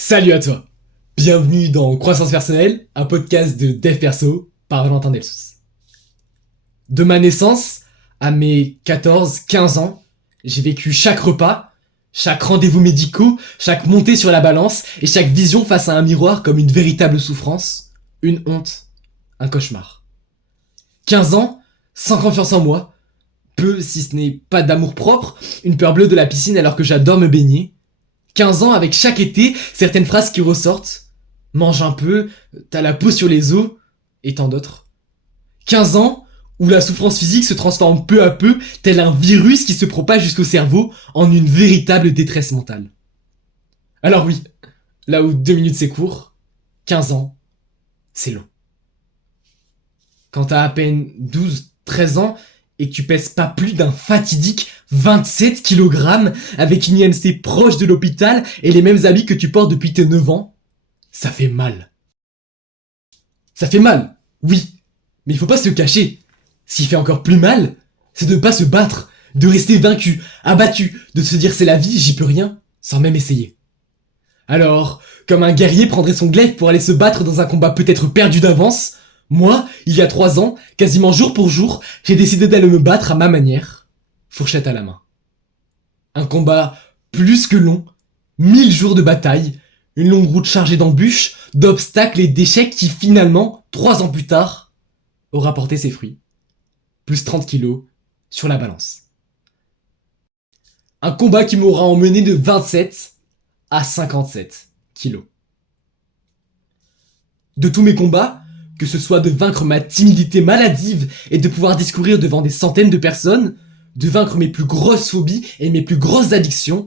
Salut à toi. Bienvenue dans Croissance Personnelle, un podcast de Dev Perso par Valentin Delsus. De ma naissance à mes 14-15 ans, j'ai vécu chaque repas, chaque rendez-vous médicaux, chaque montée sur la balance et chaque vision face à un miroir comme une véritable souffrance, une honte, un cauchemar. 15 ans, sans confiance en moi, peu si ce n'est pas d'amour propre, une peur bleue de la piscine alors que j'adore me baigner. 15 ans avec chaque été, certaines phrases qui ressortent. Mange un peu, t'as la peau sur les os, et tant d'autres. 15 ans où la souffrance physique se transforme peu à peu, tel un virus qui se propage jusqu'au cerveau en une véritable détresse mentale. Alors oui, là où 2 minutes c'est court, 15 ans, c'est long. Quand t'as à peine 12-13 ans et que tu pèses pas plus d'un fatidique 27 kg avec une IMC proche de l'hôpital et les mêmes habits que tu portes depuis tes 9 ans, ça fait mal. Ça fait mal, oui, mais il faut pas se le cacher. Ce qui fait encore plus mal, c'est de ne pas se battre, de rester vaincu, abattu, de se dire c'est la vie, j'y peux rien, sans même essayer. Alors, comme un guerrier prendrait son glaive pour aller se battre dans un combat peut-être perdu d'avance, moi, il y a 3 ans, quasiment jour pour jour, j'ai décidé d'aller me battre à ma manière, fourchette à la main. Un combat plus que long, 1000 jours de bataille, une longue route chargée d'embûches, d'obstacles et d'échecs qui finalement, 3 ans plus tard, aura porté ses fruits. Plus 30 kilos sur la balance. Un combat qui m'aura emmené de 27 à 57 kilos. De tous mes combats, que ce soit de vaincre ma timidité maladive et de pouvoir discourir devant des centaines de personnes, de vaincre mes plus grosses phobies et mes plus grosses addictions,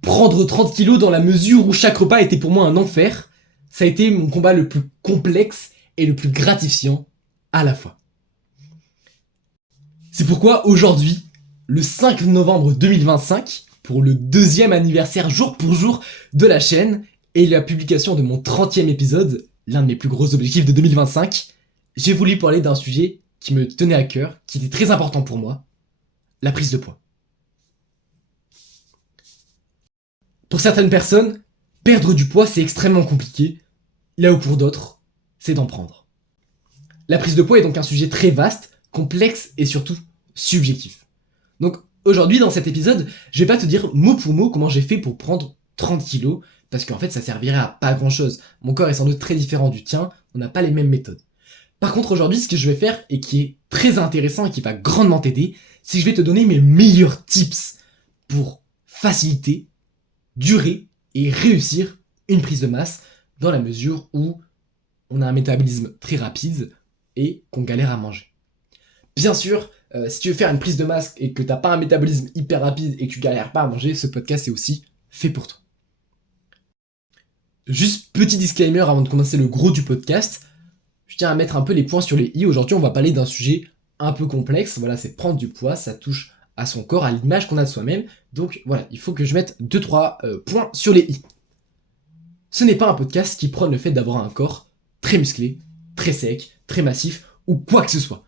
prendre 30 kilos dans la mesure où chaque repas était pour moi un enfer, ça a été mon combat le plus complexe et le plus gratifiant à la fois. C'est pourquoi aujourd'hui, le 5 novembre 2025, pour le 2e anniversaire jour pour jour de la chaîne et la publication de mon 30e épisode, l'un de mes plus gros objectifs de 2025, j'ai voulu parler d'un sujet qui me tenait à cœur, qui était très important pour moi, la prise de poids. Pour certaines personnes, perdre du poids c'est extrêmement compliqué, là où pour d'autres, c'est d'en prendre. La prise de poids est donc un sujet très vaste, complexe et surtout subjectif. Donc aujourd'hui dans cet épisode, je vais pas te dire mot pour mot comment j'ai fait pour prendre 30 kilos, parce qu'en fait ça servirait à pas grand chose. Mon corps est sans doute très différent du tien, on n'a pas les mêmes méthodes. Par contre aujourd'hui ce que je vais faire, et qui est très intéressant et qui va grandement t'aider, c'est que je vais te donner mes meilleurs tips pour faciliter, durer et réussir une prise de masse dans la mesure où on a un métabolisme très rapide et qu'on galère à manger. Bien sûr, si tu veux faire une prise de masse et que t'as pas un métabolisme hyper rapide et que tu galères pas à manger, ce podcast est aussi fait pour toi. Juste petit disclaimer avant de commencer le gros du podcast, je tiens à mettre un peu les points sur les i. Aujourd'hui, on va parler d'un sujet un peu complexe. Voilà, c'est prendre du poids, ça touche à son corps, à l'image qu'on a de soi-même. Donc voilà, il faut que je mette 2-3 points sur les i. Ce n'est pas un podcast qui prône le fait d'avoir un corps très musclé, très sec, très massif ou quoi que ce soit.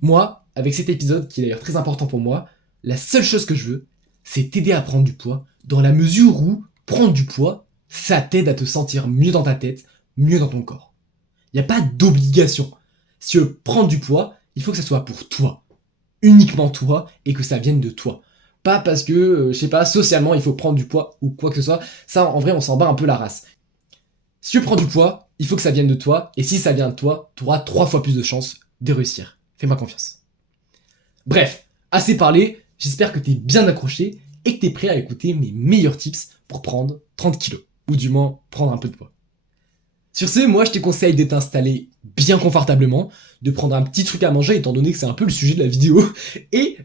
Moi, avec cet épisode qui est d'ailleurs très important pour moi, la seule chose que je veux, c'est t'aider à prendre du poids dans la mesure où prendre du poids, ça t'aide à te sentir mieux dans ta tête, mieux dans ton corps. Il n'y a pas d'obligation. Si tu veux prendre du poids, il faut que ça soit pour toi. Uniquement toi et que ça vienne de toi. Pas parce que, je sais pas, socialement il faut prendre du poids ou quoi que ce soit. Ça, en vrai, on s'en bat un peu la race. Si tu prends du poids, il faut que ça vienne de toi. Et si ça vient de toi, tu auras 3 fois plus de chances de réussir. Fais-moi confiance. Bref, assez parlé, j'espère que t'es bien accroché et que t'es prêt à écouter mes meilleurs tips pour prendre 30 kilos, ou du moins prendre un peu de poids. Sur ce, moi je te conseille de t'installer bien confortablement, de prendre un petit truc à manger étant donné que c'est un peu le sujet de la vidéo, et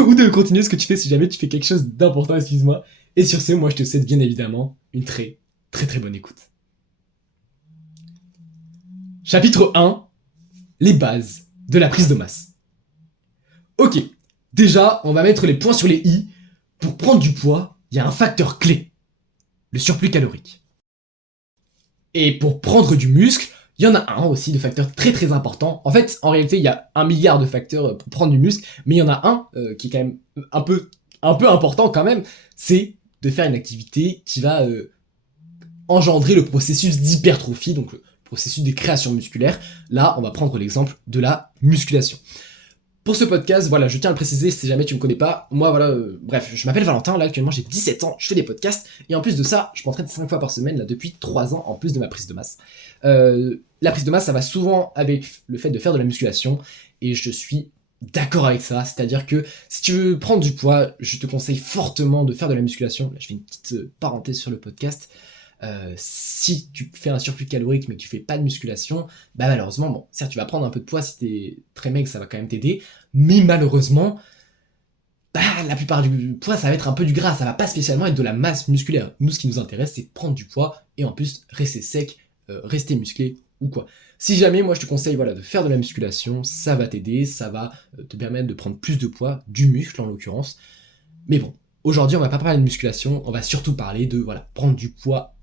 ou de continuer ce que tu fais si jamais tu fais quelque chose d'important, excuse-moi. Et sur ce, moi je te souhaite bien évidemment une très très très bonne écoute. Chapitre 1, les bases de la prise de masse. Ok, déjà, on va mettre les points sur les i. Pour prendre du poids, il y a un facteur clé, le surplus calorique. Et pour prendre du muscle, il y en a un aussi de facteur très très important. En fait, en réalité, il y a 1 milliard de facteurs pour prendre du muscle, mais il y en a un qui est quand même un peu important quand même, c'est de faire une activité qui va engendrer le processus d'hypertrophie, donc le processus de création musculaire. Là, on va prendre l'exemple de la musculation. Pour ce podcast, voilà, je tiens à le préciser, si jamais tu me connais pas, moi voilà, bref, je m'appelle Valentin, là actuellement j'ai 17 ans, je fais des podcasts, et en plus de ça, je m'entraîne 5 fois par semaine, là depuis 3 ans, en plus de ma prise de masse. La prise de masse, ça va souvent avec le fait de faire de la musculation, et je suis d'accord avec ça, c'est-à-dire que si tu veux prendre du poids, je te conseille fortement de faire de la musculation. Là, je fais une petite parenthèse sur le podcast. Si tu fais un surplus calorique mais que tu fais pas de musculation, bah malheureusement, bon, certes tu vas prendre un peu de poids si t'es très maigre, ça va quand même t'aider, mais malheureusement, bah la plupart du poids ça va être un peu du gras, ça va pas spécialement être de la masse musculaire. Nous ce qui nous intéresse c'est prendre du poids et en plus rester sec, rester musclé ou quoi. Si jamais moi je te conseille voilà, de faire de la musculation, ça va t'aider, ça va te permettre de prendre plus de poids, du muscle en l'occurrence, mais bon, aujourd'hui on va pas parler de musculation, on va surtout parler de voilà, prendre du poids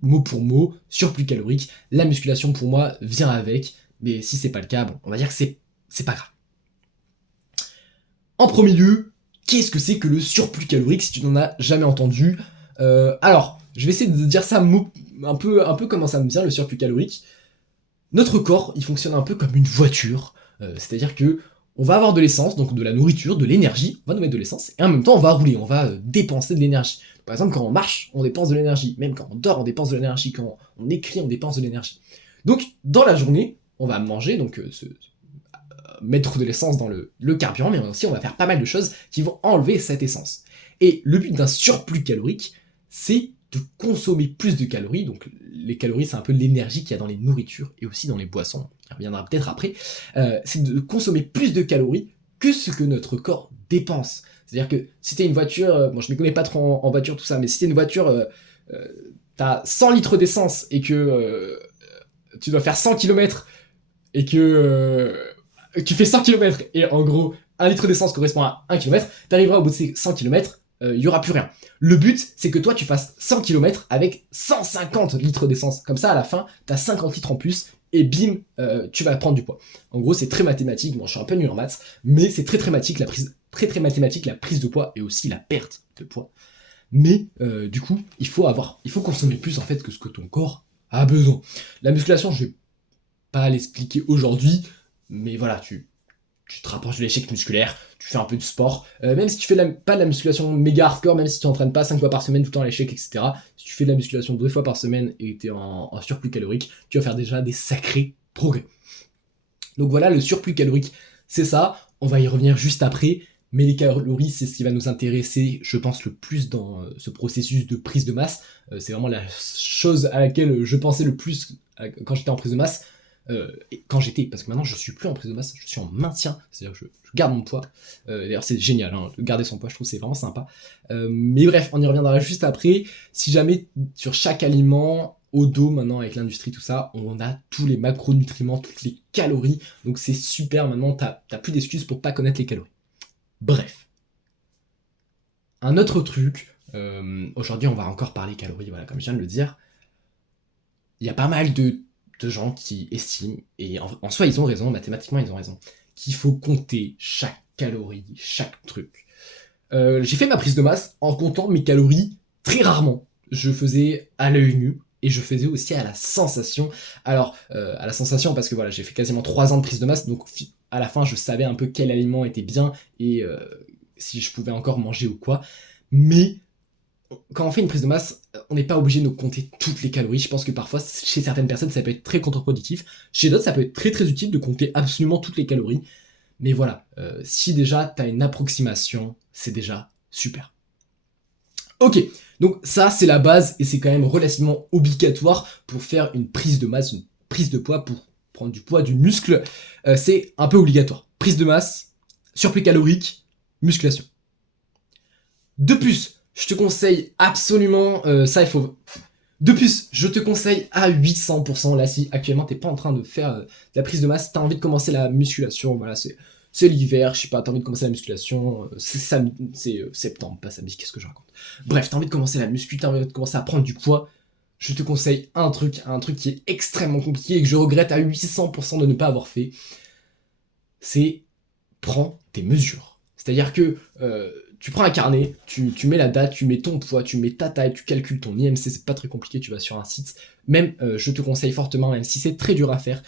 mot pour mot, surplus calorique. La musculation pour moi vient avec, mais si c'est pas le cas, bon, on va dire que c'est pas grave. En premier lieu, qu'est-ce que c'est que le surplus calorique si tu n'en as jamais entendu? Alors, je vais essayer de dire ça un peu comment ça me vient le surplus calorique. Notre corps, il fonctionne un peu comme une voiture, c'est-à-dire que on va avoir de l'essence, donc de la nourriture, de l'énergie, on va nous mettre de l'essence, et en même temps on va rouler, on va dépenser de l'énergie. Par exemple, quand on marche, on dépense de l'énergie. Même quand on dort, on dépense de l'énergie. Quand on écrit, on dépense de l'énergie. Donc, dans la journée, on va manger, donc mettre de l'essence dans le carburant, mais aussi on va faire pas mal de choses qui vont enlever cette essence. Et le but d'un surplus calorique, c'est de consommer plus de calories. Donc, les calories, c'est un peu l'énergie qu'il y a dans les nourritures et aussi dans les boissons. On y reviendra peut-être après. C'est de consommer plus de calories que ce que notre corps dépense. C'est-à-dire que si t'es une voiture, bon je ne connais pas trop en voiture tout ça, mais si t'es une voiture, t'as 100 litres d'essence et que tu dois faire 100 km et que tu fais 100 km et en gros 1 litre d'essence correspond à 1 km, t'arriveras au bout de ces 100 km, il y aura plus rien. Le but c'est que toi tu fasses 100 km avec 150 litres d'essence. Comme ça à la fin, t'as 50 litres en plus et bim, tu vas prendre du poids. En gros c'est très mathématique, bon je suis un peu nul en maths, mais c'est très mathématique très mathématique la prise de poids et aussi la perte de poids. Mais du coup, il faut consommer plus en fait que ce que ton corps a besoin. La musculation, je vais pas l'expliquer aujourd'hui, mais voilà, tu te rapproches de l'échec musculaire, tu fais un peu de sport, même si tu fais pas de la musculation méga hardcore, même si tu n'entraînes pas 5 fois par semaine tout le temps à l'échec, etc. Si tu fais de la musculation 2 fois par semaine et tu es en surplus calorique, tu vas faire déjà des sacrés progrès. Donc voilà, le surplus calorique, c'est ça, on va y revenir juste après. Mais les calories, c'est ce qui va nous intéresser, je pense, le plus dans ce processus de prise de masse. C'est vraiment la chose à laquelle je pensais le plus quand j'étais en prise de masse. Parce que maintenant je suis plus en prise de masse, je suis en maintien, c'est-à-dire que je garde mon poids. D'ailleurs c'est génial, hein, de garder son poids, je trouve que c'est vraiment sympa. Mais bref, on y reviendra juste après. Si jamais sur chaque aliment, au dos maintenant avec l'industrie, tout ça, on a tous les macronutriments, toutes les calories. Donc c'est super, maintenant t'as plus d'excuses pour pas connaître les calories. Bref. Un autre truc, aujourd'hui on va encore parler calories, voilà, comme je viens de le dire. Il y a pas mal de gens qui estiment, et en soi ils ont raison, mathématiquement ils ont raison, qu'il faut compter chaque calorie, chaque truc. J'ai fait ma prise de masse en comptant mes calories très rarement. Je faisais à l'œil nu, et je faisais aussi à la sensation. Alors, à la sensation parce que voilà, j'ai fait quasiment 3 ans de prise de masse, donc à la fin je savais un peu quel aliment était bien, et si je pouvais encore manger ou quoi. Mais quand on fait une prise de masse, on n'est pas obligé de compter toutes les calories. Je pense que parfois, chez certaines personnes, ça peut être très contre-productif. Chez d'autres, ça peut être très très utile de compter absolument toutes les calories. Mais voilà, si déjà tu as une approximation, c'est déjà super. Ok, donc ça c'est la base et c'est quand même relativement obligatoire pour faire une prise de masse, une prise de poids, pour prendre du poids, du muscle. C'est un peu obligatoire. Prise de masse, surplus calorique, musculation. De plus, je te conseille absolument, De plus, je te conseille à 800%, là si actuellement t'es pas en train de faire de la prise de masse, t'as envie de commencer la musculation, voilà, c'est l'hiver, je sais pas, t'as envie de commencer la musculation, c'est septembre, pas samedi, qu'est-ce que je raconte. Bref, t'as envie de commencer la muscu, t'as envie de commencer à prendre du poids, je te conseille un truc qui est extrêmement compliqué et que je regrette à 800% de ne pas avoir fait, c'est prends tes mesures. C'est-à-dire que tu prends un carnet, tu mets la date, tu mets ton poids, tu mets ta taille, tu calcules ton IMC, c'est pas très compliqué, tu vas sur un site. Même, je te conseille fortement, même si c'est très dur à faire,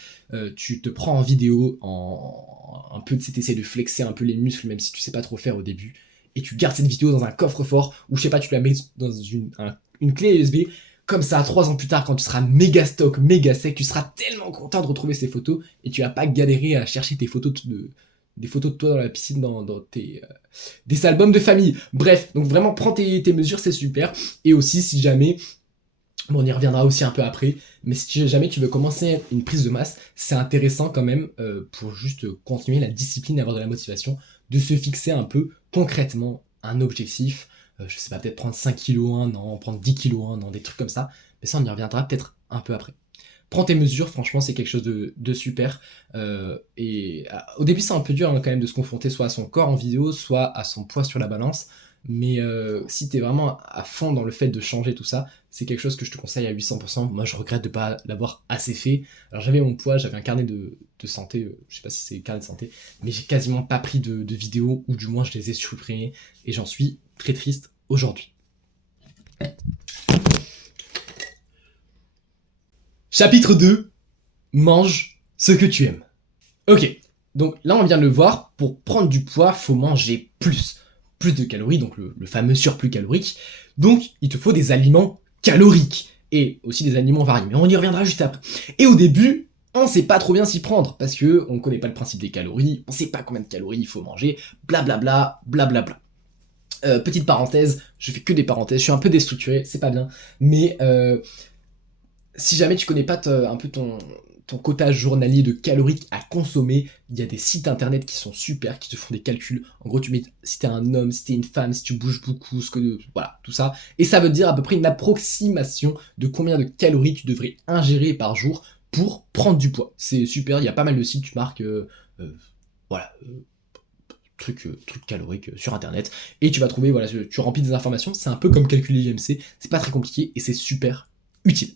tu te prends en vidéo, un peu, tu sais, t'essaies de flexer un peu les muscles, même si tu sais pas trop faire au début, et tu gardes cette vidéo dans un coffre-fort, ou je sais pas, tu la mets dans une clé USB, comme ça, 3 ans plus tard, quand tu seras méga stock, méga sec, tu seras tellement content de retrouver ces photos, et tu vas pas galérer à chercher des photos de toi dans la piscine, dans tes des albums de famille. Bref, donc vraiment, prends tes mesures, c'est super. Et aussi, si jamais, bon, on y reviendra aussi un peu après, mais si jamais tu veux commencer une prise de masse, c'est intéressant quand même, pour juste continuer la discipline et avoir de la motivation, de se fixer un peu concrètement un objectif. Je sais pas, peut-être prendre 5 kilos un an, prendre 10 kilos un an, des trucs comme ça. Mais ça, on y reviendra peut-être un peu après. Prends tes mesures, franchement, c'est quelque chose de super. Au début, c'est un peu dur, hein, quand même, de se confronter soit à son corps en vidéo, soit à son poids sur la balance. Mais si t'es vraiment à fond dans le fait de changer tout ça, c'est quelque chose que je te conseille à 800%. Moi, je regrette de pas l'avoir assez fait. Alors, j'avais mon poids, j'avais un carnet de santé, je sais pas si c'est carnet de santé, mais j'ai quasiment pas pris de vidéos, ou du moins, je les ai supprimées. Et j'en suis très triste aujourd'hui. Chapitre 2, mange ce que tu aimes. Ok, donc là on vient de le voir, pour prendre du poids, faut manger plus de calories, donc le fameux surplus calorique. Donc il te faut des aliments caloriques, et aussi des aliments variés, mais on y reviendra juste après. Et au début, on sait pas trop bien s'y prendre, parce que on connaît pas le principe des calories, on sait pas combien de calories il faut manger, blablabla, blablabla. Petite parenthèse, je fais que des parenthèses, je suis un peu déstructuré, c'est pas bien, mais si jamais tu connais pas un peu ton quota journalier de calories à consommer, il y a des sites internet qui sont super, qui te font des calculs. En gros, tu mets si t'es un homme, si t'es une femme, si tu bouges beaucoup, voilà, tout ça. Et ça veut dire à peu près une approximation de combien de calories tu devrais ingérer par jour pour prendre du poids. C'est super, il y a pas mal de sites, tu marques, voilà, truc calorique sur internet, et tu vas trouver, voilà, tu remplis des informations, c'est un peu comme calculer l'IMC, c'est pas très compliqué, et c'est super utile.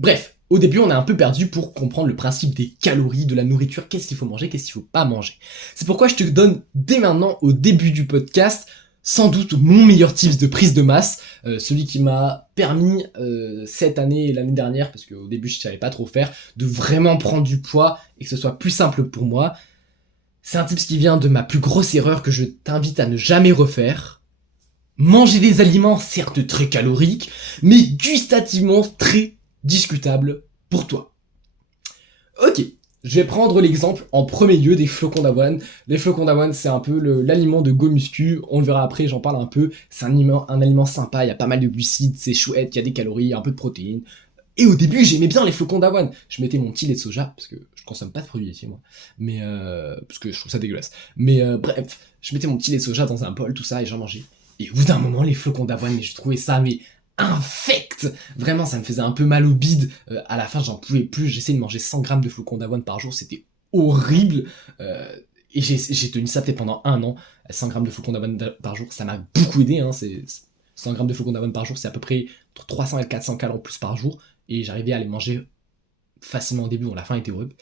Bref, au début, on est un peu perdu pour comprendre le principe des calories, de la nourriture, qu'est-ce qu'il faut manger, qu'est-ce qu'il faut pas manger. C'est pourquoi je te donne dès maintenant, au début du podcast, sans doute mon meilleur tips de prise de masse, celui qui m'a permis cette année et l'année dernière, parce qu'au début je savais pas trop faire, de vraiment prendre du poids et que ce soit plus simple pour moi. C'est un tips qui vient de ma plus grosse erreur que je t'invite à ne jamais refaire. Manger des aliments certes très caloriques, mais gustativement très discutable pour toi. Ok, je vais prendre l'exemple en premier lieu des flocons d'avoine. Les flocons d'avoine, c'est un peu l'aliment de Go Muscu, on le verra après, j'en parle un peu. C'est un aliment sympa, il y a pas mal de glucides, c'est chouette, il y a des calories, un peu de protéines. Et au début, j'aimais bien les flocons d'avoine. Je mettais mon petit lait de soja, parce que je consomme pas de produits laitiers, moi. Mais, parce que je trouve ça dégueulasse. Mais bref, je mettais mon petit lait de soja dans un bol, tout ça, et j'en mangeais. Et au bout d'un moment, les flocons d'avoine, mais je trouvais ça, mais infect. Vraiment, ça me faisait un peu mal au bide. À la fin, j'en pouvais plus. J'essayais de manger 100 grammes de flocons d'avoine par jour. C'était horrible. Et j'ai tenu ça peut-être pendant 1 an. 100 grammes de flocons d'avoine par jour, ça m'a beaucoup aidé. Hein. 100 grammes de flocons d'avoine par jour, c'est à peu près entre 300 et 400 calories en plus par jour. Et j'arrivais à les manger facilement au début. Bon, la fin était horrible.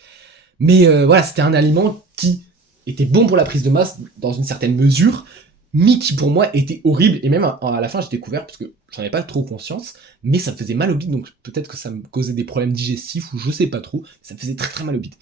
Mais voilà, c'était un aliment qui était bon pour la prise de masse dans une certaine mesure, mais qui pour moi était horrible, et même à la fin j'ai découvert, parce que j'en avais pas trop conscience, mais ça me faisait mal au bide, donc peut-être que ça me causait des problèmes digestifs, ou je sais pas trop, ça me faisait très très mal au bide.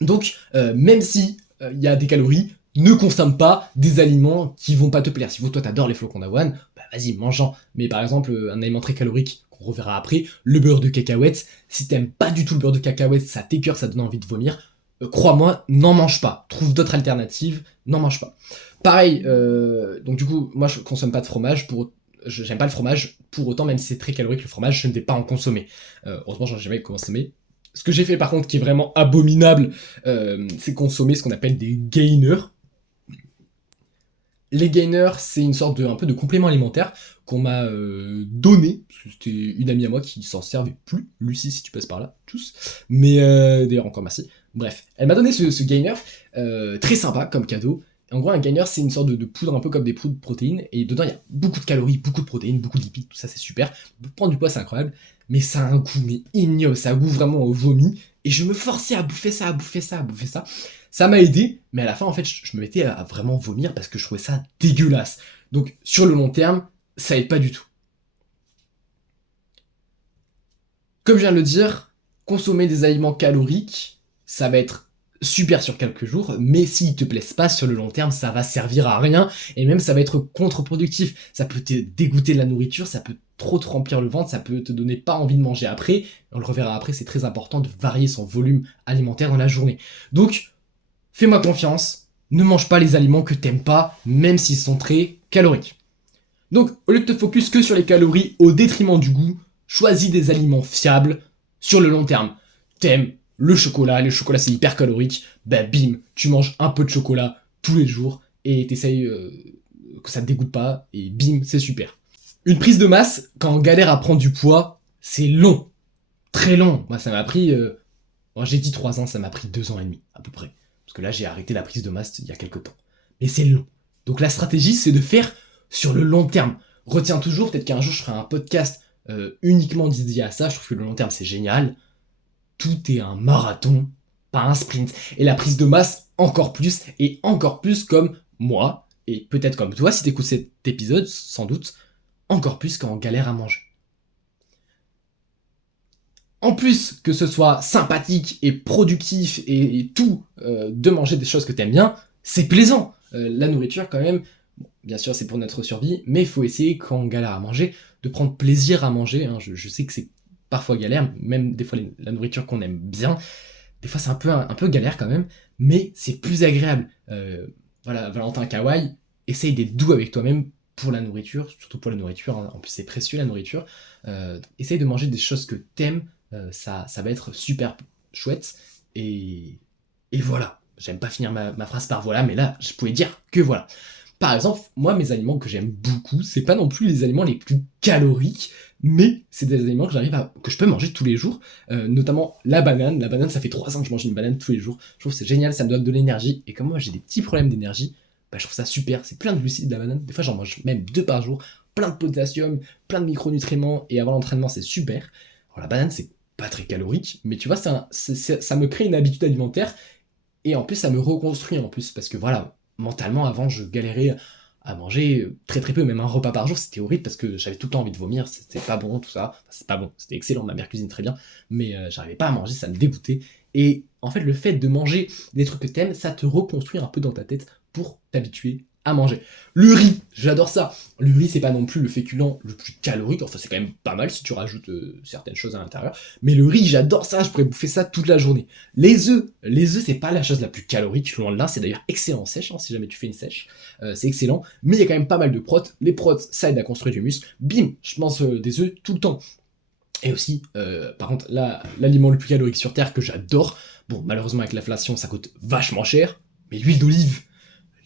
Donc même si il y a des calories, ne consomme pas des aliments qui vont pas te plaire. Si toi t'adores les flocons d'avoine, bah vas-y, mange-en. Mais par exemple, un aliment très calorique, qu'on reverra après, le beurre de cacahuète, si t'aimes pas du tout le beurre de cacahuète, ça t'écœure, ça donne envie de vomir, crois-moi, n'en mange pas. Trouve d'autres alternatives, n'en mange pas. Pareil, donc du coup, moi je consomme pas de fromage, j'aime pas le fromage, pour autant, même si c'est très calorique le fromage, je ne vais pas en consommer. Heureusement, j'en ai jamais consommé. Ce que j'ai fait par contre qui est vraiment abominable, c'est consommer ce qu'on appelle des gainers. Les gainers, c'est une sorte un peu de complément alimentaire qu'on m'a donné, parce que c'était une amie à moi qui s'en servait plus, Lucie si tu passes par là, tous, mais d'ailleurs encore merci. Bref, elle m'a donné ce gainer, très sympa comme cadeau. En gros, un gainer, c'est une sorte de poudre, un peu comme des poudres de protéines, et dedans, il y a beaucoup de calories, beaucoup de protéines, beaucoup de lipides, tout ça, c'est super. Pour prendre du poids, c'est incroyable, mais ça a un goût mais ignoble, ça a un goût vraiment au vomi, et je me forçais à bouffer ça, à bouffer ça, à bouffer ça. Ça m'a aidé, mais à la fin, en fait, je me mettais à vraiment vomir parce que je trouvais ça dégueulasse. Donc, sur le long terme, ça aide pas du tout. Comme je viens de le dire, consommer des aliments caloriques, ça va être super sur quelques jours, mais s'ils te plaisent pas sur le long terme, ça va servir à rien, et même ça va être contre-productif. Ça peut te dégoûter de la nourriture, ça peut trop te remplir le ventre, ça peut te donner pas envie de manger après. On le reverra après, c'est très important de varier son volume alimentaire dans la journée. Donc, fais-moi confiance, ne mange pas les aliments que t'aimes pas, même s'ils sont très caloriques. Donc, au lieu de te focus que sur les calories au détriment du goût, choisis des aliments fiables sur le long terme. T'aimes le chocolat c'est hyper calorique, bah bim, tu manges un peu de chocolat tous les jours et t'essayes que ça te dégoûte pas et bim, c'est super. Une prise de masse, quand on galère à prendre du poids, c'est long, très long. Moi ça m'a pris, j'ai dit 3 ans, ça m'a pris 2 ans et demi à peu près. Parce que là j'ai arrêté la prise de masse il y a quelques temps. Mais c'est long. Donc la stratégie c'est de faire sur le long terme. Retiens toujours, peut-être qu'un jour je ferai un podcast uniquement dédié à ça, je trouve que le long terme c'est génial. Tout est un marathon, pas un sprint. Et la prise de masse encore plus, et encore plus comme moi, et peut-être comme toi si t'écoutes cet épisode, sans doute, encore plus quand on galère à manger. En plus que ce soit sympathique et productif et tout, de manger des choses que t'aimes bien, c'est plaisant. La nourriture quand même, bon, bien sûr c'est pour notre survie, mais il faut essayer quand on galère à manger, de prendre plaisir à manger. Hein. Je sais que c'est parfois galère, même des fois la nourriture qu'on aime bien, des fois c'est un peu galère quand même, mais c'est plus agréable. Voilà, Valentin Kawaii, essaye d'être doux avec toi-même pour la nourriture, surtout pour la nourriture, hein. En plus c'est précieux la nourriture. Essaye de manger des choses que t'aimes, ça va être super chouette. Et voilà. J'aime pas finir ma phrase par voilà, mais là, je pouvais dire que voilà. Par exemple, moi, mes aliments que j'aime beaucoup, c'est pas non plus les aliments les plus caloriques, mais c'est des aliments que je peux manger tous les jours, notamment la banane. La banane, ça fait 3 ans que je mange une banane tous les jours. Je trouve que c'est génial, ça me donne de l'énergie. Et comme moi, j'ai des petits problèmes d'énergie, bah, je trouve ça super. C'est plein de glucides, la banane. Des fois, j'en mange même 2 par jour. Plein de potassium, plein de micronutriments. Et avant l'entraînement, c'est super. Alors, la banane, c'est pas très calorique, mais tu vois, ça me crée une habitude alimentaire. Et en plus, ça me reconstruit en plus. Parce que voilà, mentalement, avant, je galérais à manger très très peu, même un repas par jour, c'était horrible parce que j'avais tout le temps envie de vomir, c'était pas bon tout ça, enfin, c'est pas bon, c'était excellent, ma mère cuisine très bien, mais j'arrivais pas à manger, ça me dégoûtait. Et en fait, le fait de manger des trucs que t'aimes, ça te reconstruit un peu dans ta tête pour t'habituer à manger. Le riz, j'adore ça. Le riz, c'est pas non plus le féculent le plus calorique, enfin c'est quand même pas mal si tu rajoutes certaines choses à l'intérieur, mais le riz, j'adore ça, je pourrais bouffer ça toute la journée. Les œufs, c'est pas la chose la plus calorique, loin de là, c'est d'ailleurs excellent en sèche, hein, si jamais tu fais une sèche, c'est excellent, mais il y a quand même pas mal de protes. Les protes, ça aide à construire du muscle. Bim, je mange des œufs tout le temps. Et aussi, par contre, là, l'aliment le plus calorique sur Terre que j'adore, bon, malheureusement avec l'inflation, ça coûte vachement cher, mais l'huile d'olive.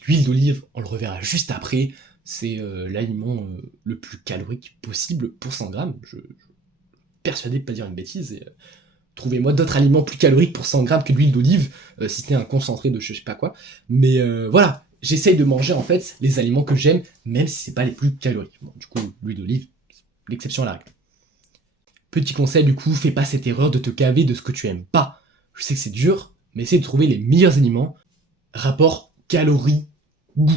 L'huile d'olive, on le reverra juste après, c'est l'aliment le plus calorique possible pour 100 grammes. Je suis persuadé de pas dire une bêtise. Et, trouvez-moi d'autres aliments plus caloriques pour 100 grammes que l'huile d'olive, si c'était un concentré de je sais pas quoi. Mais voilà, j'essaye de manger en fait les aliments que j'aime, même si c'est pas les plus caloriques. Bon, du coup, l'huile d'olive, l'exception à la règle. Petit conseil du coup, fais pas cette erreur de te caver de ce que tu aimes pas. Je sais que c'est dur, mais essaye de trouver les meilleurs aliments. Rapport calories, goût.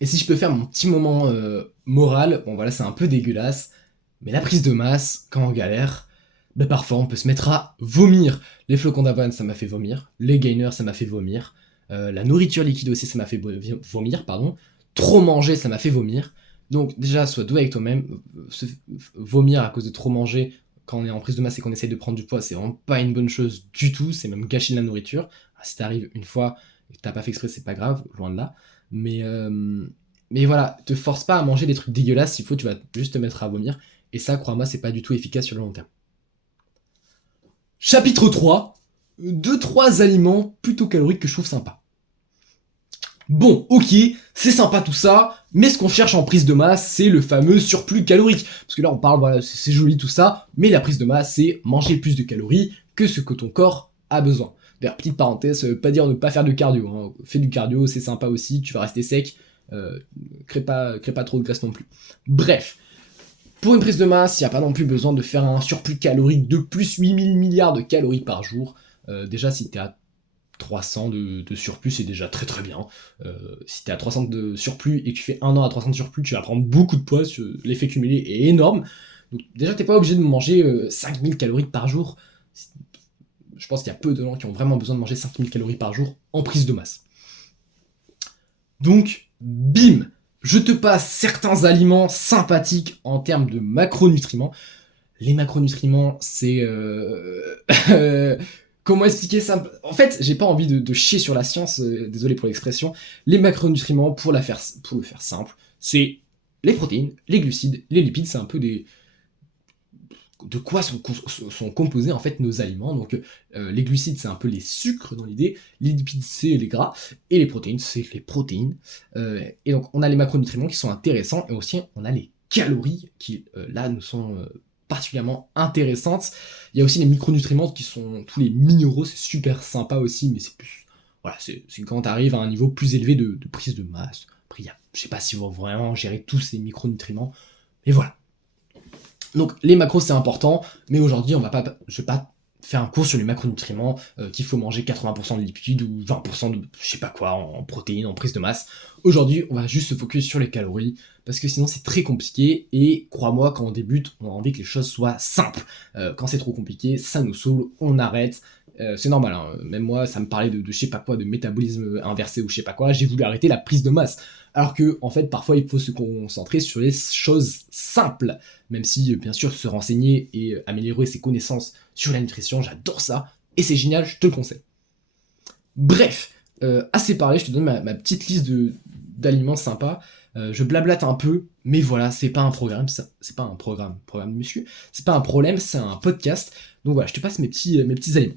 Et si je peux faire mon petit moment moral, bon voilà, c'est un peu dégueulasse, mais la prise de masse, quand on galère, bah parfois on peut se mettre à vomir. Les flocons d'avoine, ça m'a fait vomir. Les gainers, ça m'a fait vomir. La nourriture liquide aussi, ça m'a fait vomir, pardon. Trop manger, ça m'a fait vomir. Donc déjà, sois doux avec toi-même. Vomir à cause de trop manger quand on est en prise de masse et qu'on essaye de prendre du poids, c'est vraiment pas une bonne chose du tout. C'est même gâcher de la nourriture. Si t'arrives une fois et que t'as pas fait exprès, c'est pas grave, loin de là. Mais voilà, te force pas à manger des trucs dégueulasses, s'il faut, tu vas juste te mettre à vomir. Et ça, crois-moi, c'est pas du tout efficace sur le long terme. Chapitre 3. 2-3 aliments plutôt caloriques que je trouve sympa. Bon, ok, c'est sympa tout ça, mais ce qu'on cherche en prise de masse, c'est le fameux surplus calorique. Parce que là, on parle, voilà, c'est joli tout ça, mais la prise de masse, c'est manger plus de calories que ce que ton corps a besoin. D'ailleurs, petite parenthèse, ça veut pas dire ne pas faire de cardio. Hein. Fais du cardio, c'est sympa aussi, tu vas rester sec. Crée pas trop de graisse non plus. Bref, pour une prise de masse, il n'y a pas non plus besoin de faire un surplus calorique de plus 8000 milliards de calories par jour. Déjà, si t'es à 300 de surplus, c'est déjà très très bien. Si t'es à 300 de surplus et que tu fais 1 an à 300 de surplus, tu vas prendre beaucoup de poids, l'effet cumulé est énorme. Donc déjà, t'es pas obligé de manger 5000 calories par jour. Je pense qu'il y a peu de gens qui ont vraiment besoin de manger 5000 calories par jour en prise de masse. Donc, bim, je te passe certains aliments sympathiques en termes de macronutriments. Les macronutriments, c'est... comment expliquer ça? En fait, j'ai pas envie de chier sur la science, désolé pour l'expression. Les macronutriments, pour le faire simple, c'est les protéines, les glucides, les lipides, c'est un peu de quoi sont composés en fait nos aliments. Donc les glucides, c'est un peu les sucres dans l'idée, les lipides, c'est les gras, et les protéines, c'est les protéines. Et donc on a les macronutriments qui sont intéressants, et aussi on a les calories qui là nous sont particulièrement intéressantes. Il y a aussi les micronutriments qui sont tous les minéraux, c'est super sympa aussi, mais c'est plus voilà, c'est quand tu arrives à un niveau plus élevé de prise de masse. Après, je sais pas si vous vraiment gérer tous ces micronutriments, mais voilà. Donc les macros c'est important, mais aujourd'hui je vais pas faire un cours sur les macronutriments, qu'il faut manger 80% de lipides ou 20% de je sais pas quoi en protéines, en prise de masse. Aujourd'hui on va juste se focus sur les calories, parce que sinon c'est très compliqué, et crois-moi quand on débute on a envie que les choses soient simples. Quand c'est trop compliqué ça nous saoule, on arrête. C'est normal, hein. Même moi ça me parlait de je sais pas quoi, de métabolisme inversé ou je sais pas quoi, j'ai voulu arrêter la prise de masse. Alors que, en fait, parfois, il faut se concentrer sur les choses simples. Même si, bien sûr, se renseigner et améliorer ses connaissances sur la nutrition, j'adore ça. Et c'est génial, je te le conseille. Bref, assez parlé, je te donne ma petite liste d'aliments sympas. Je blablate un peu, mais voilà, c'est pas un programme, c'est pas un programme de muscu. C'est pas un problème, c'est un podcast. Donc voilà, je te passe mes petits aliments.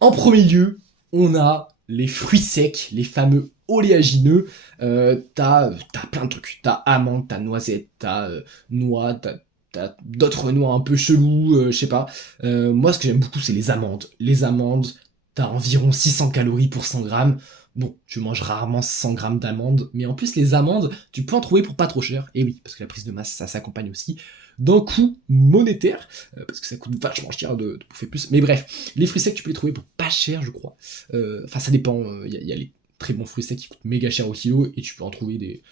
En premier lieu, on a les fruits secs, les fameux oléagineux. T'as plein de trucs. T'as amandes, t'as noisettes, t'as noix, t'as d'autres noix un peu chelous, je sais pas. Moi, ce que j'aime beaucoup, c'est les amandes. Les amandes, t'as environ 600 calories pour 100 grammes. Bon, je mange rarement 100 grammes d'amandes, mais en plus, les amandes, tu peux en trouver pour pas trop cher. Et oui, parce que la prise de masse, ça s'accompagne aussi d'un coût monétaire, parce que ça coûte vachement cher de bouffer plus. Mais bref, les fruits secs, tu peux les trouver pour pas cher, je crois. Enfin, ça dépend. Il y a les très bons fruits secs qui coûtent méga cher au kilo, et tu peux en trouver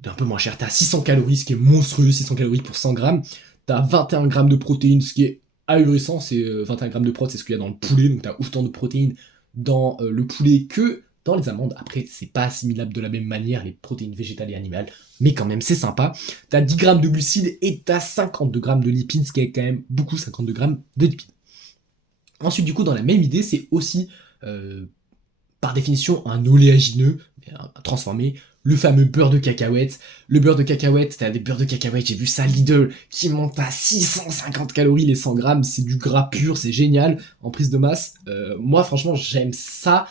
d'un peu moins cher. T'as 600 calories, ce qui est monstrueux, 600 calories pour 100 grammes. T'as 21 grammes de protéines, ce qui est ahurissant. C'est 21 grammes de protéines, c'est ce qu'il y a dans le poulet. Donc t'as autant de protéines dans le poulet que dans les amandes. Après, c'est pas assimilable de la même manière, les protéines végétales et animales, mais quand même, c'est sympa. T'as 10 grammes de glucides et t'as 52 grammes de lipides, ce qui est quand même beaucoup, 52 grammes de lipides. Ensuite, du coup, dans la même idée, c'est aussi, par définition, un oléagineux, transformé, le fameux beurre de cacahuète. Le beurre de cacahuète, t'as des beurres de cacahuète, j'ai vu ça Lidl, qui monte à 650 calories les 100 grammes, c'est du gras pur, c'est génial, en prise de masse. Moi, franchement, j'aime ça.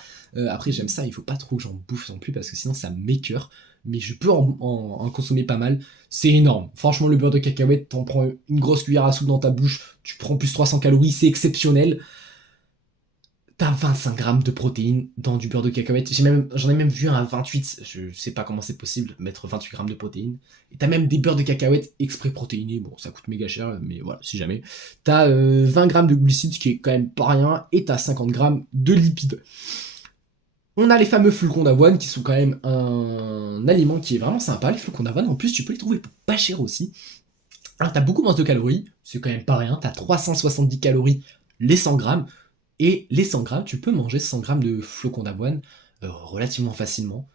Après, j'aime ça, il faut pas trop que j'en bouffe non plus, parce que sinon ça m'écœure. Mais je peux en consommer pas mal. C'est énorme. Franchement, le beurre de cacahuète, t'en prends une grosse cuillère à soupe dans ta bouche, tu prends plus 300 calories, c'est exceptionnel. T'as 25 grammes de protéines dans du beurre de cacahuète. J'en ai même vu un à 28. Je sais pas comment c'est possible, mettre 28 grammes de protéines. Et t'as même des beurres de cacahuète exprès protéinés. Bon, ça coûte méga cher, mais voilà, si jamais. T'as 20 grammes de glucides, ce qui est quand même pas rien. Et t'as 50 grammes de lipides. On a les fameux flocons d'avoine qui sont quand même un aliment qui est vraiment sympa. Les flocons d'avoine, en plus, tu peux les trouver pour pas cher aussi. Alors, t'as beaucoup moins de calories, c'est quand même pas rien. T'as 370 calories les 100 grammes. Et les 100 grammes, tu peux manger 100 grammes de flocons d'avoine relativement facilement.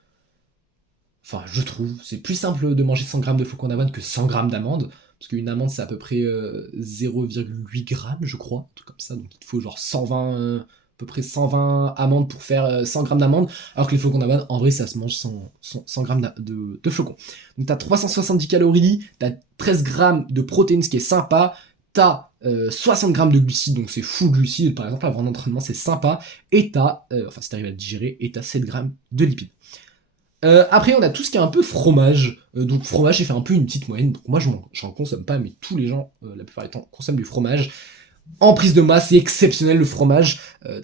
Enfin, je trouve. C'est plus simple de manger 100 grammes de flocons d'avoine que 100 grammes d'amandes. Parce qu'une amande, c'est à peu près 0,8 grammes, je crois. Un truc comme ça. Donc, il te faut genre 120... à peu près 120 amandes pour faire 100 grammes d'amandes, alors que les flocons d'avoine, en vrai, ça se mange 100 grammes de flocons. Donc t'as 370 calories, t'as 13 grammes de protéines, ce qui est sympa, t'as 60 grammes de glucides, donc c'est full glucides, par exemple, avant l'entraînement, c'est sympa, et t'as, enfin si t'arrives à le digérer, et t'as 7 grammes de lipides. Après, on a tout ce qui est un peu fromage. Donc fromage, j'ai fait un peu une petite moyenne. Donc moi, j'en consomme pas, mais tous les gens, la plupart du temps, consomment du fromage. En prise de masse, c'est exceptionnel le fromage.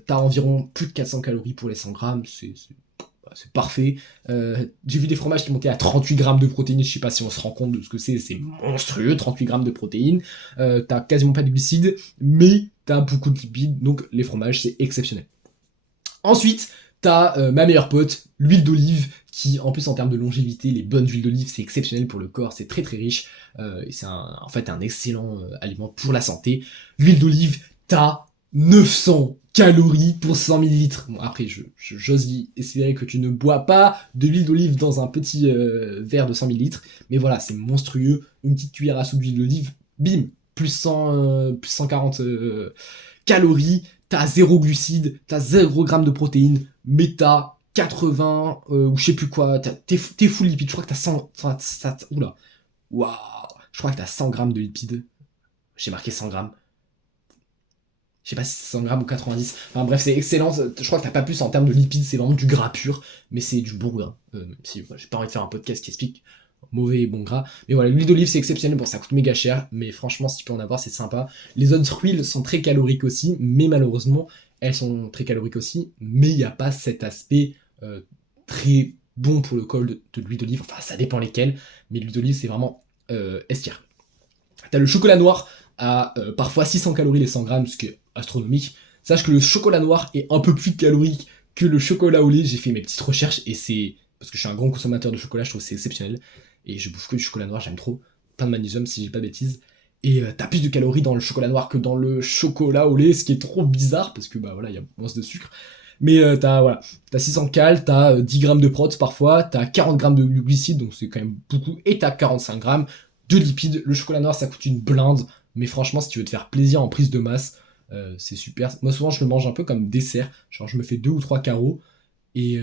T'as environ plus de 400 calories pour les 100 grammes, c'est parfait. J'ai vu des fromages qui montaient à 38 grammes de protéines, je sais pas si on se rend compte de ce que c'est monstrueux, 38 grammes de protéines. T'as quasiment pas de glucides, mais t'as beaucoup de lipides, donc les fromages, c'est exceptionnel. Ensuite, t'as ma meilleure pote, l'huile d'olive, qui en plus en termes de longévité, les bonnes huiles d'olive, c'est exceptionnel pour le corps, c'est très très riche, et c'est en fait un excellent aliment pour la santé. L'huile d'olive, t'as 900 calories pour 100 millilitres. Bon, après, j'ose espérer que tu ne bois pas de l'huile d'olive dans un petit verre de 100 millilitres, mais voilà, c'est monstrueux. Une petite cuillère à soupe d'huile d'olive, bim, plus 140 calories, t'as 0 glucides, t'as 0 g de protéines, mais t'as 80, ou je sais plus quoi, t'es full lipides, je crois que t'as 100, oula, waouh, je crois que t'as 100 grammes de lipides, j'ai marqué 100 grammes, je sais pas si c'est 100 grammes ou 90, enfin bref, c'est excellent, je crois que t'as pas plus en termes de lipides, c'est vraiment du gras pur, mais c'est du bon gras, même si j'ai pas envie de faire un podcast qui explique mauvais et bon gras, mais voilà, l'huile d'olive c'est exceptionnel, bon ça coûte méga cher, mais franchement si tu peux en avoir c'est sympa. Les autres huiles sont très caloriques aussi, mais malheureusement elles sont très caloriques aussi, mais il n'y a pas cet aspect très bon pour le col de l'huile d'olive, enfin ça dépend lesquelles, mais l'huile d'olive c'est vraiment estière. T'as le chocolat noir à parfois 600 calories les 100 grammes, ce qui est astronomique. Sache que le chocolat noir est un peu plus calorique que le chocolat au lait, j'ai fait mes petites recherches et c'est... Parce que je suis un grand consommateur de chocolat, je trouve que c'est exceptionnel. Et je bouffe que du chocolat noir, j'aime trop. Plein de magnésium si j'ai pas de bêtises. Et t'as plus de calories dans le chocolat noir que dans le chocolat au lait, ce qui est trop bizarre, parce que bah voilà, il y a moins de sucre. Mais t'as 600 cal, t'as 10 grammes de protes parfois, t'as 40 grammes de glucides, donc c'est quand même beaucoup, et t'as 45 grammes de lipides. Le chocolat noir, ça coûte une blinde, mais franchement, si tu veux te faire plaisir en prise de masse, c'est super. Moi, souvent, je le mange un peu comme dessert, genre je me fais 2 ou 3 carreaux, et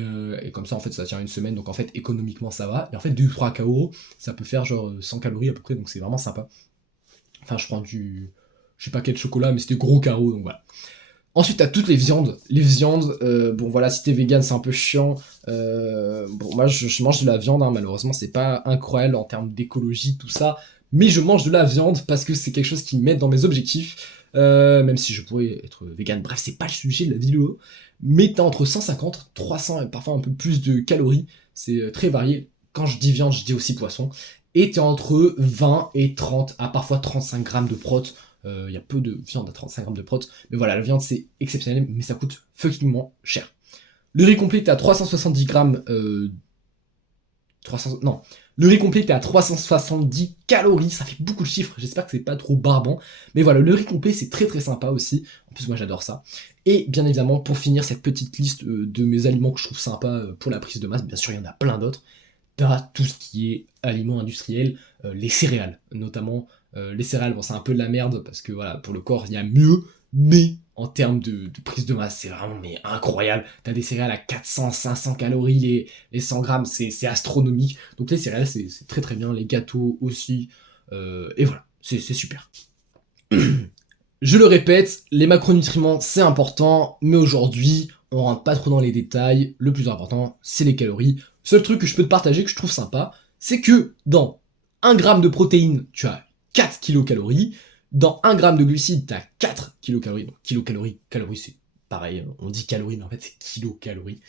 comme ça, en fait, ça tient une semaine, donc en fait, économiquement, ça va. Et en fait, 2 ou 3 carreaux, ça peut faire genre 100 calories à peu près, donc c'est vraiment sympa. Enfin, je prends du... Je sais pas quel chocolat, mais c'était gros carreaux, donc voilà. Ensuite, t'as toutes les viandes. Les viandes, bon voilà, si t'es vegan, c'est un peu chiant. Bon, moi, je mange de la viande, hein, malheureusement, c'est pas incroyable en termes d'écologie, tout ça. Mais je mange de la viande parce que c'est quelque chose qui m'aide dans mes objectifs. Même si je pourrais être vegan, bref, c'est pas le sujet de la vidéo. Mais t'as entre 150, 300 et parfois un peu plus de calories. C'est très varié. Quand je dis viande, je dis aussi poisson. Et t'es entre 20 et 30 à parfois 35 grammes de protes. Il y a peu de viande à 35 grammes de protes. Mais voilà, la viande c'est exceptionnel, mais ça coûte fuckingment cher. Le riz complet t'es à 370 grammes. 300, non. Le riz complet t'es à 370 calories. Ça fait beaucoup de chiffres. J'espère que c'est pas trop barbant. Mais voilà, le riz complet c'est très très sympa aussi. En plus, moi j'adore ça. Et bien évidemment, pour finir cette petite liste de mes aliments que je trouve sympa pour la prise de masse, bien sûr, il y en a plein d'autres. T'as tout ce qui est aliments industriels, les céréales, notamment les céréales. Bon, c'est un peu de la merde parce que voilà, pour le corps, il y a mieux, mais en termes de prise de masse, c'est vraiment mais incroyable. T'as des céréales à 400, 500 calories, les 100 grammes, c'est astronomique. Donc les céréales, c'est très très bien, les gâteaux aussi, et voilà, c'est super. Je le répète, les macronutriments, c'est important, mais aujourd'hui, on rentre pas trop dans les détails. Le plus important, c'est les calories. Seul truc que je peux te partager, que je trouve sympa, c'est que dans 1 gramme de protéines, tu as 4 kilocalories. Dans 1 gramme de glucides, tu as 4 kilocalories. Donc kilocalories, calories, c'est pareil. On dit calories, mais en fait, c'est kilocalories.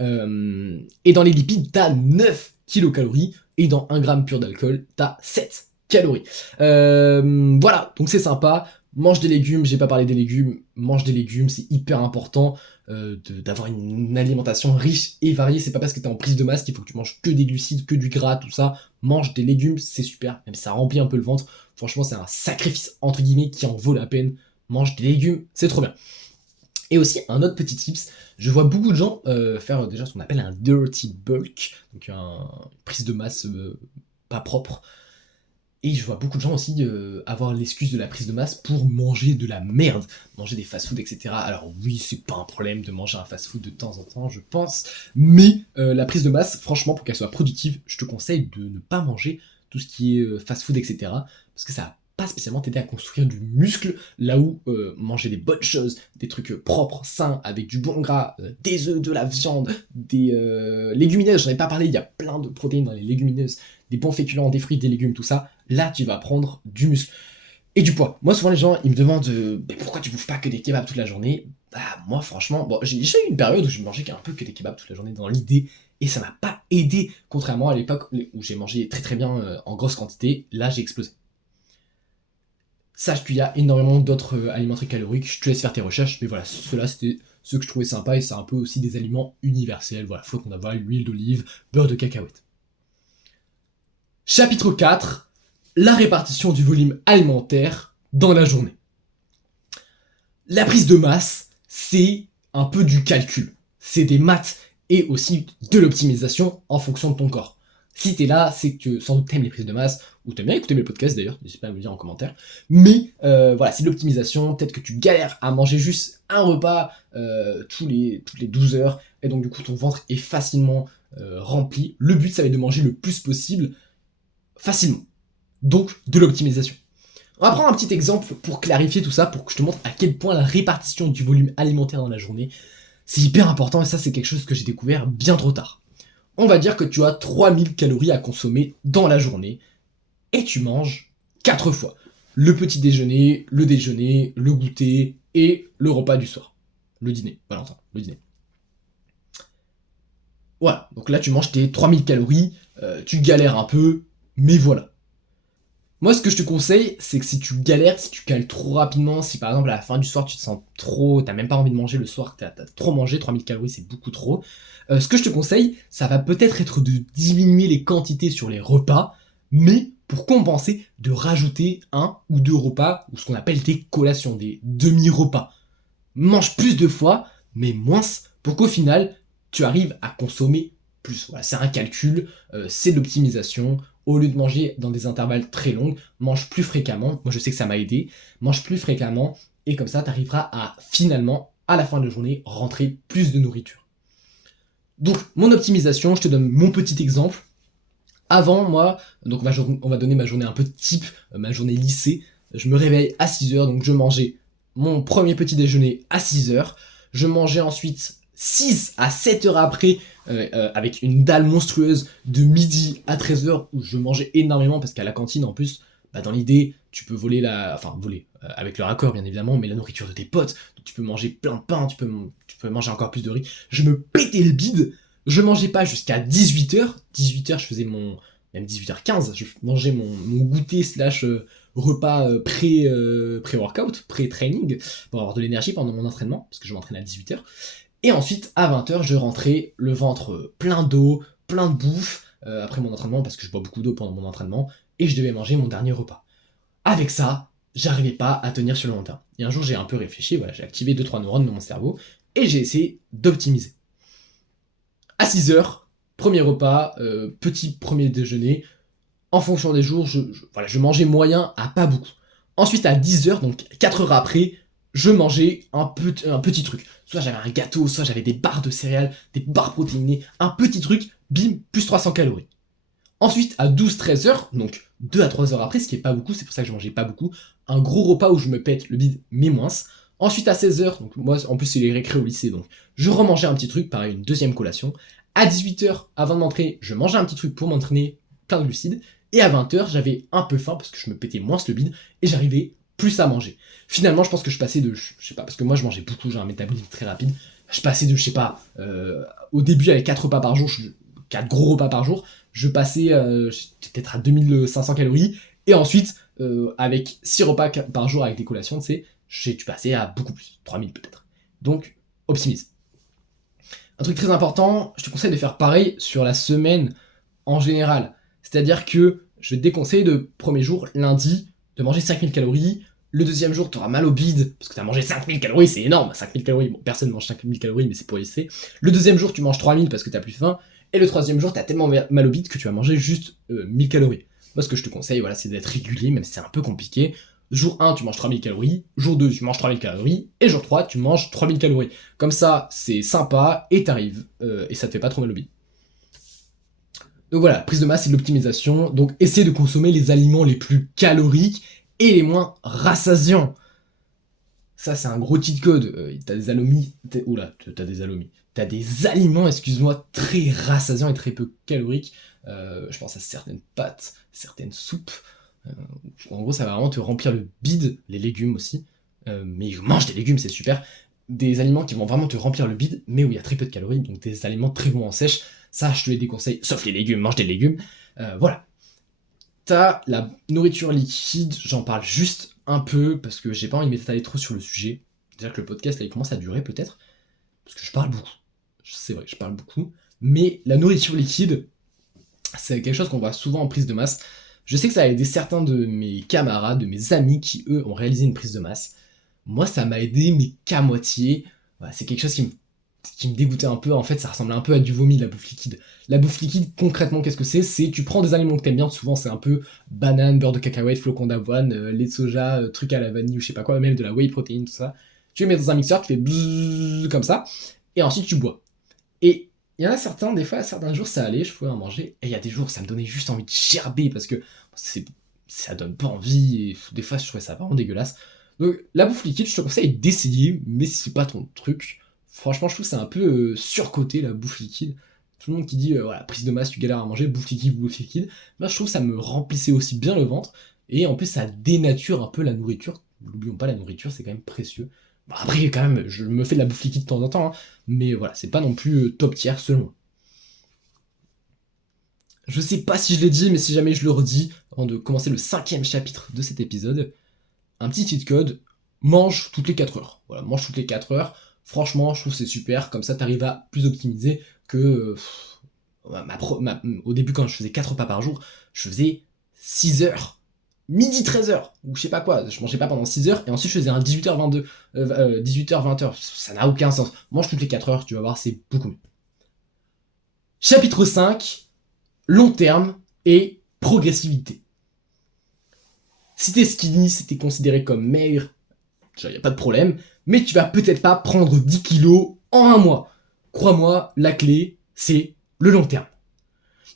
Et dans les lipides, tu as 9 kilocalories. Et dans 1 gramme pur d'alcool, tu as 7 calories. Voilà, donc c'est sympa. Mange des légumes, j'ai pas parlé des légumes, mange des légumes, c'est hyper important d'avoir une alimentation riche et variée. C'est pas parce que t'es en prise de masse qu'il faut que tu manges que des glucides, que du gras, tout ça. Mange des légumes, c'est super, même si ça remplit un peu le ventre. Franchement, c'est un sacrifice entre guillemets qui en vaut la peine. Mange des légumes, c'est trop bien. Et aussi, un autre petit tips, je vois beaucoup de gens faire déjà ce qu'on appelle un dirty bulk, donc une prise de masse pas propre. Et je vois beaucoup de gens aussi avoir l'excuse de la prise de masse pour manger de la merde, manger des fast-food, etc. Alors oui, c'est pas un problème de manger un fast-food de temps en temps, je pense, mais la prise de masse, franchement, pour qu'elle soit productive, je te conseille de ne pas manger tout ce qui est fast-food, etc. Parce que ça va pas spécialement t'aider à construire du muscle, là où manger des bonnes choses, des trucs propres, sains, avec du bon gras, des œufs, de la viande, des légumineuses, j'en ai pas parlé, il y a plein de protéines dans les légumineuses, des bons féculents, des fruits, des légumes, tout ça, là tu vas prendre du muscle. Et du poids. Moi souvent les gens ils me demandent mais pourquoi tu bouffes pas que des kebabs toute la journée. Bah moi franchement, bon j'ai eu une période où je mangeais un peu que des kebabs toute la journée dans l'idée, et ça m'a pas aidé, contrairement à l'époque où j'ai mangé très très bien en grosse quantité, là j'ai explosé. sache qu'il y a énormément d'autres aliments très caloriques. Je te laisse faire tes recherches, mais voilà, ceux-là, c'était ceux que je trouvais sympa, et c'est un peu aussi des aliments universels. Voilà, flocons d'avoine, huile d'olive, beurre de cacahuète. Chapitre 4, la répartition du volume alimentaire dans la journée. La prise de masse, c'est un peu du calcul. C'est des maths et aussi de l'optimisation en fonction de ton corps. Si t'es là, c'est que sans doute t'aimes les prises de masse, ou t'aimes bien écouter mes podcasts d'ailleurs, n'hésite pas à me le dire en commentaire. Mais voilà, c'est de l'optimisation, peut-être que tu galères à manger juste un repas toutes les 12 heures, et donc du coup ton ventre est facilement rempli. Le but, ça va être de manger le plus possible, facilement. Donc, de l'optimisation. On va prendre un petit exemple pour clarifier tout ça, pour que je te montre à quel point la répartition du volume alimentaire dans la journée, c'est hyper important, et ça c'est quelque chose que j'ai découvert bien trop tard. On va dire que tu as 3000 calories à consommer dans la journée, et tu manges 4 fois. Le petit déjeuner, le goûter, et le repas du soir. Le dîner, Valentin, le dîner. Voilà, donc là tu manges tes 3000 calories, tu galères un peu, mais voilà. Moi, ce que je te conseille, c'est que si tu galères, si tu cales trop rapidement, si par exemple à la fin du soir tu te sens trop, t'as même pas envie de manger le soir, t'as trop mangé, 3000 calories c'est beaucoup trop, ce que je te conseille, ça va peut-être être de diminuer les quantités sur les repas, mais pour compenser, de rajouter 1 ou 2 repas, ou ce qu'on appelle des collations, des demi-repas. Mange plus de fois, mais moins, pour qu'au final, tu arrives à consommer plus. Voilà, c'est un calcul, c'est de l'optimisation. Au lieu de manger dans des intervalles très longs, mange plus fréquemment. Moi, je sais que ça m'a aidé. Mange plus fréquemment, et comme ça, tu arriveras à finalement, à la fin de la journée, rentrer plus de nourriture. Donc, mon optimisation, je te donne mon petit exemple. Avant, moi, donc on va donner ma journée un peu type, ma journée lycée. Je me réveille à 6h, donc je mangeais mon premier petit déjeuner à 6h. Je mangeais ensuite 6 à 7 heures après, avec une dalle monstrueuse de midi à 13h, où je mangeais énormément, parce qu'à la cantine, en plus, bah, dans l'idée, tu peux voler avec le raccord bien évidemment, mais la nourriture de tes potes, donc tu peux manger plein de pain, tu peux manger encore plus de riz. Je me pétais le bide, je mangeais pas jusqu'à 18h. 18h, je faisais même 18h15, je mangeais mon goûter slash repas pré-workout, pré-training, pour avoir de l'énergie pendant mon entraînement, parce que je m'entraîne à 18h. Et ensuite, à 20h, je rentrais le ventre plein d'eau, plein de bouffe, après mon entraînement, parce que je bois beaucoup d'eau pendant mon entraînement, et je devais manger mon dernier repas. Avec ça, j'arrivais pas à tenir sur le long terme. Et un jour, j'ai un peu réfléchi, voilà, j'ai activé 2-3 neurones dans mon cerveau, et j'ai essayé d'optimiser. À 6h, premier repas, petit premier déjeuner, en fonction des jours, je mangeais moyen à pas beaucoup. Ensuite, à 10h, donc 4 heures après, je mangeais un petit truc. Soit j'avais un gâteau, soit j'avais des barres de céréales, des barres protéinées, un petit truc, bim, plus 300 calories. Ensuite, à 12-13 heures, donc 2 à 3 heures après, ce qui est pas beaucoup, c'est pour ça que je mangeais pas beaucoup, un gros repas où je me pète le bide, mais moins. Ensuite, à 16 heures, donc moi, en plus, c'est les récrés au lycée, donc je remangeais un petit truc, pareil, une deuxième collation. À 18 heures, avant de m'entraîner, je mangeais un petit truc pour m'entraîner, plein de glucides. Et à 20 heures, j'avais un peu faim parce que je me pétais moins le bide et j'arrivais plus à manger. Finalement, je pense que je passais de, je sais pas, parce que moi je mangeais beaucoup, j'ai un métabolisme très rapide. Je passais de, je sais pas, au début avec 4 repas par jour, 4 gros repas par jour, je passais j'étais peut-être à 2500 calories. Et ensuite, avec 6 repas par jour avec des collations, tu sais, tu passais à beaucoup plus, 3000 peut-être. Donc, optimise. Un truc très important, je te conseille de faire pareil sur la semaine en général. C'est-à-dire que je te déconseille de premier jour, lundi, de manger 5000 calories. Le deuxième jour, tu auras mal au bide, parce que tu as mangé 5000 calories, c'est énorme, 5000 calories. Bon, personne ne mange 5000 calories, mais c'est pour essayer. Le deuxième jour, tu manges 3000 parce que tu as plus faim. Et le troisième jour, tu as tellement mal au bide que tu vas manger juste 1000 calories. Moi, ce que je te conseille, voilà, c'est d'être régulier, même si c'est un peu compliqué. Jour 1, tu manges 3000 calories. Jour 2, tu manges 3000 calories. Et jour 3, tu manges 3000 calories. Comme ça, c'est sympa et t'arrives. Et ça te fait pas trop mal au bide. Donc voilà, prise de masse et de l'optimisation. Donc essaie de consommer les aliments les plus caloriques et les moins rassasiants. Ça, c'est un gros cheat code. T'as des alomies. T'as des alomies. T'as des aliments, excuse-moi, très rassasiants et très peu caloriques. Je pense à certaines pâtes, certaines soupes. En gros, ça va vraiment te remplir le bide. Les légumes aussi. Mais mange des légumes, c'est super. Des aliments qui vont vraiment te remplir le bide, mais où il y a très peu de calories. Donc des aliments très bons en sèche. Ça, je te les déconseille. Sauf les légumes, mange des légumes. Voilà. t'as la nourriture liquide, j'en parle juste un peu parce que j'ai pas envie de m'étaler trop sur le sujet. Déjà que le podcast là il commence à durer peut-être, parce que je parle beaucoup. C'est vrai, je parle beaucoup. Mais la nourriture liquide, c'est quelque chose qu'on voit souvent en prise de masse. Je sais que ça a aidé certains de mes camarades, de mes amis qui eux ont réalisé une prise de masse. Moi ça m'a aidé mais qu'à moitié. Voilà, c'est quelque chose qui me dégoûtait un peu. En fait ça ressemblait un peu à du vomi la bouffe liquide. La bouffe liquide concrètement qu'est-ce que c'est? C'est tu prends des aliments que t'aimes bien, souvent c'est un peu banane, beurre de cacahuète, flocons d'avoine, lait de soja, truc à la vanille ou je sais pas quoi, même de la whey protein, tout ça. Tu les mets dans un mixeur, tu fais bzzz comme ça, et ensuite tu bois. Et il y en a certains, des fois, certains jours ça allait, je pouvais en manger, et il y a des jours ça me donnait juste envie de gerber parce que ça donne pas envie, et des fois je trouvais ça vraiment dégueulasse. Donc la bouffe liquide, je te conseille d'essayer, mais si c'est pas ton truc, franchement je trouve que c'est un peu surcoté la bouffe liquide. Tout le monde qui dit, voilà, prise de masse, tu galères à manger, bouffe liquide, bouffe liquide. Moi je trouve que ça me remplissait aussi bien le ventre, et en plus ça dénature un peu la nourriture. N'oublions pas, la nourriture c'est quand même précieux. Bon, après quand même, je me fais de la bouffe liquide de temps en temps, hein, mais voilà, c'est pas non plus top tier selon moi. Je sais pas si je l'ai dit, mais si jamais je le redis, avant de commencer le 5e chapitre de cet épisode, un petit cheat code, mange toutes les 4 heures. Voilà, mange toutes les 4 heures. Franchement, je trouve que c'est super, comme ça t'arrives à plus optimiser que... au début, quand je faisais 4 repas par jour, je faisais 6 heures. Midi 13 heures, ou je sais pas quoi, je mangeais pas pendant 6 heures, et ensuite je faisais un 18h22, 18h20h, ça n'a aucun sens. Mange toutes les 4 heures, tu vas voir, c'est beaucoup mieux. Chapitre 5, long terme et progressivité. Si t'es skinny, si t'es considéré comme maigre, il n'y a pas de problème, mais tu vas peut-être pas prendre 10 kilos en un mois. Crois-moi, la clé, c'est le long terme.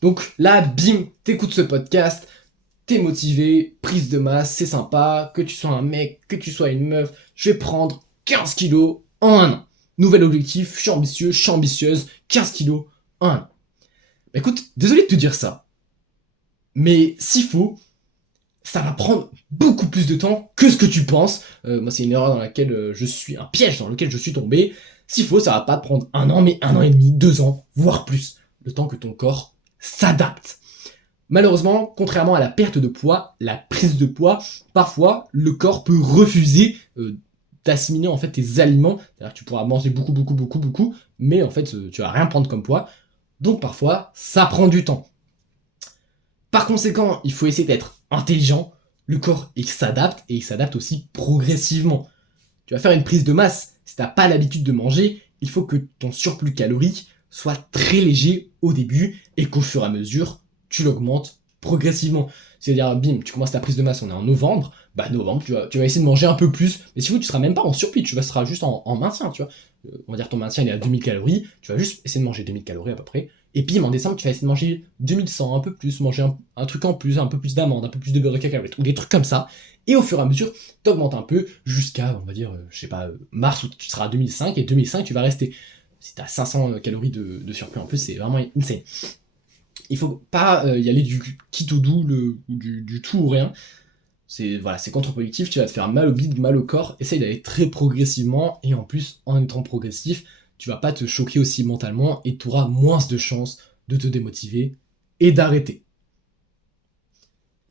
Donc là, bim, t'écoutes ce podcast, t'es motivé, prise de masse, c'est sympa, que tu sois un mec, que tu sois une meuf, je vais prendre 15 kilos en un an. Nouvel objectif, je suis ambitieux, je suis ambitieuse, 15 kilos en un an. Bah écoute, désolé de te dire ça, mais s'il faut, ça va prendre beaucoup plus de temps que ce que tu penses. Moi, c'est une erreur dans laquelle je suis, un piège dans lequel je suis tombé. S'il faut, ça va pas te prendre un an, mais 1 an et demi, 2 ans, voire plus. Le temps que ton corps s'adapte. Malheureusement, contrairement à la perte de poids, la prise de poids, parfois, le corps peut refuser d'assimiler en fait tes aliments. C'est-à-dire que tu pourras manger beaucoup, mais en fait, tu vas rien prendre comme poids. Donc parfois, ça prend du temps. Par conséquent, il faut essayer d'être intelligent. Le corps, il s'adapte, et il s'adapte aussi progressivement. Tu vas faire une prise de masse. Si t'as pas l'habitude de manger, il faut que ton surplus calorique soit très léger au début, et qu'au fur et à mesure, tu l'augmentes progressivement. C'est-à-dire, bim, tu commences ta prise de masse, on est en novembre, bah novembre, tu vas essayer de manger un peu plus, mais si vous, tu seras même pas en surplus, tu seras juste en maintien, tu vois. On va dire ton maintien il est à 2000 calories, tu vas juste essayer de manger 2000 calories à peu près, et puis en décembre, tu vas essayer de manger 2100, un peu plus, manger un truc en plus, un peu plus d'amandes, un peu plus de beurre de cacahuète, ou des trucs comme ça, et au fur et à mesure, t'augmentes un peu jusqu'à, on va dire, je sais pas, mars, où tu seras à 2005, et 2005, tu vas rester. Si t'as 500 calories de surplus en plus, c'est vraiment insane. Il faut pas y aller du kit au doux, du tout ou rien. C'est voilà, c'est contre-productif, tu vas te faire mal au bide, mal au corps. Essaye d'aller très progressivement, et en plus, en étant progressif, tu vas pas te choquer aussi mentalement, et tu auras moins de chances de te démotiver et d'arrêter.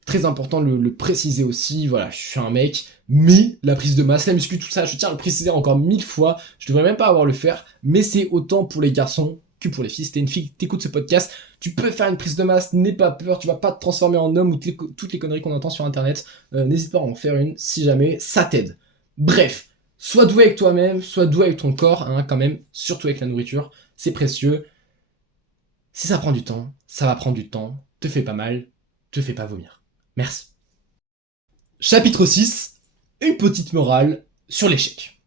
Très important de le préciser aussi, voilà, je suis un mec, mais la prise de masse, la muscu, tout ça, je tiens à le préciser encore 1000 fois, je devrais même pas avoir à le faire, mais c'est autant pour les garçons que pour les filles. Si t'es une fille qui t'écoute ce podcast, tu peux faire une prise de masse, n'aie pas peur, tu vas pas te transformer en homme ou toutes les conneries qu'on entend sur internet, n'hésite pas à en faire une si jamais ça t'aide. Bref, sois doué avec toi-même, sois doué avec ton corps, hein, quand même, surtout avec la nourriture, c'est précieux. Si ça prend du temps, ça va prendre du temps, te fais pas mal, te fais pas vomir. Merci. Chapitre 6, une petite morale sur l'échec.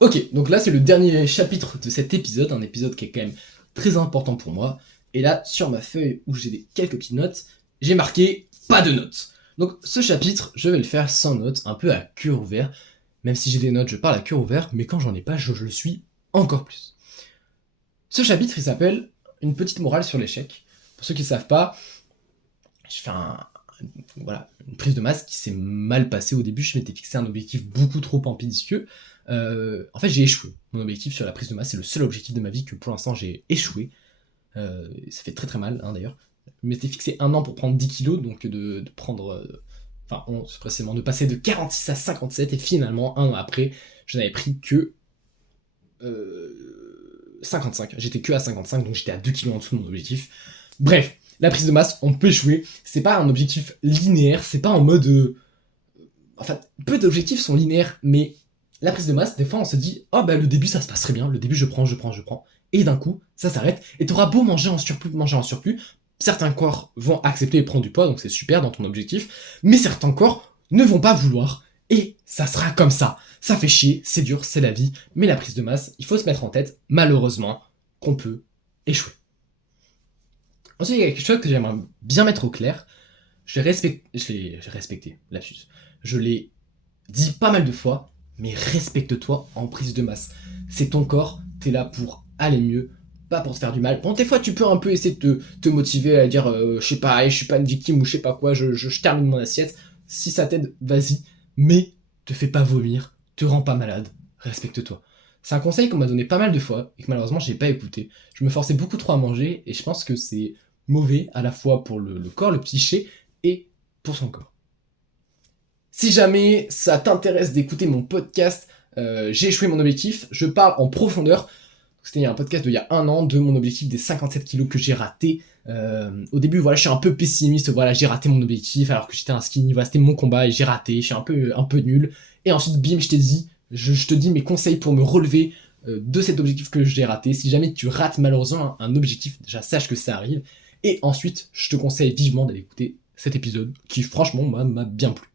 Ok, donc là c'est le dernier chapitre de cet épisode, un épisode qui est quand même très important pour moi. Et là, sur ma feuille où j'ai quelques petites notes, j'ai marqué pas de notes. Donc ce chapitre, je vais le faire sans notes, un peu à cœur ouvert. Même si j'ai des notes, je parle à cœur ouvert, mais quand j'en ai pas, je le suis encore plus. Ce chapitre, il s'appelle une petite morale sur l'échec. Pour ceux qui ne savent pas, je fais une prise de masse qui s'est mal passée au début. Je m'étais fixé un objectif beaucoup trop ambitieux. En fait, j'ai échoué. Mon objectif sur la prise de masse, c'est le seul objectif de ma vie que pour l'instant j'ai échoué. Ça fait très très mal, hein, d'ailleurs. Je m'étais fixé 1 an pour prendre 10 kilos, donc de prendre... Enfin, 11 précisément, de passer de 46 à 57, et finalement, 1 an après, je n'avais pris que 55. J'étais que à 55, donc j'étais à 2 kilos en dessous de mon objectif. Bref, la prise de masse, on peut échouer. C'est pas un objectif linéaire, c'est pas en mode... Enfin, peu d'objectifs sont linéaires, mais la prise de masse, des fois, on se dit « Oh, bah le début, ça se passe très bien. Le début, je prends. » Et d'un coup, ça s'arrête, et t'auras beau manger en surplus, certains corps vont accepter et prendre du poids, donc c'est super dans ton objectif, mais certains corps ne vont pas vouloir, et ça sera comme ça. Ça fait chier, c'est dur, c'est la vie, mais la prise de masse, il faut se mettre en tête, malheureusement, qu'on peut échouer. Ensuite, il y a quelque chose que j'aimerais bien mettre au clair. J'ai respecté, lapsus. Je l'ai dit pas mal de fois, mais respecte-toi en prise de masse. C'est ton corps, t'es là pour aller mieux, pas pour te faire du mal. Bon, des fois, tu peux un peu essayer de te motiver à dire, je sais pas, je suis pas une victime ou je sais pas quoi, je termine mon assiette. Si ça t'aide, vas-y, mais te fais pas vomir, te rends pas malade, respecte-toi. C'est un conseil qu'on m'a donné pas mal de fois et que malheureusement j'ai pas écouté. Je me forçais beaucoup trop à manger et je pense que c'est mauvais à la fois pour le corps, le psyché et pour son corps. Si jamais ça t'intéresse d'écouter mon podcast, j'ai échoué mon objectif, je parle en profondeur. C'était un podcast d'il y a 1 an de mon objectif des 57 kilos que j'ai raté. Au début, voilà, je suis un peu pessimiste, voilà, j'ai raté mon objectif alors que j'étais un skinny, voilà, c'était mon combat et j'ai raté, je suis un peu nul. Et ensuite, bim, je te dis mes conseils pour me relever de cet objectif que j'ai raté. Si jamais tu rates malheureusement un objectif, déjà sache que ça arrive. Et ensuite, je te conseille vivement d'aller écouter cet épisode qui franchement m'a bien plu.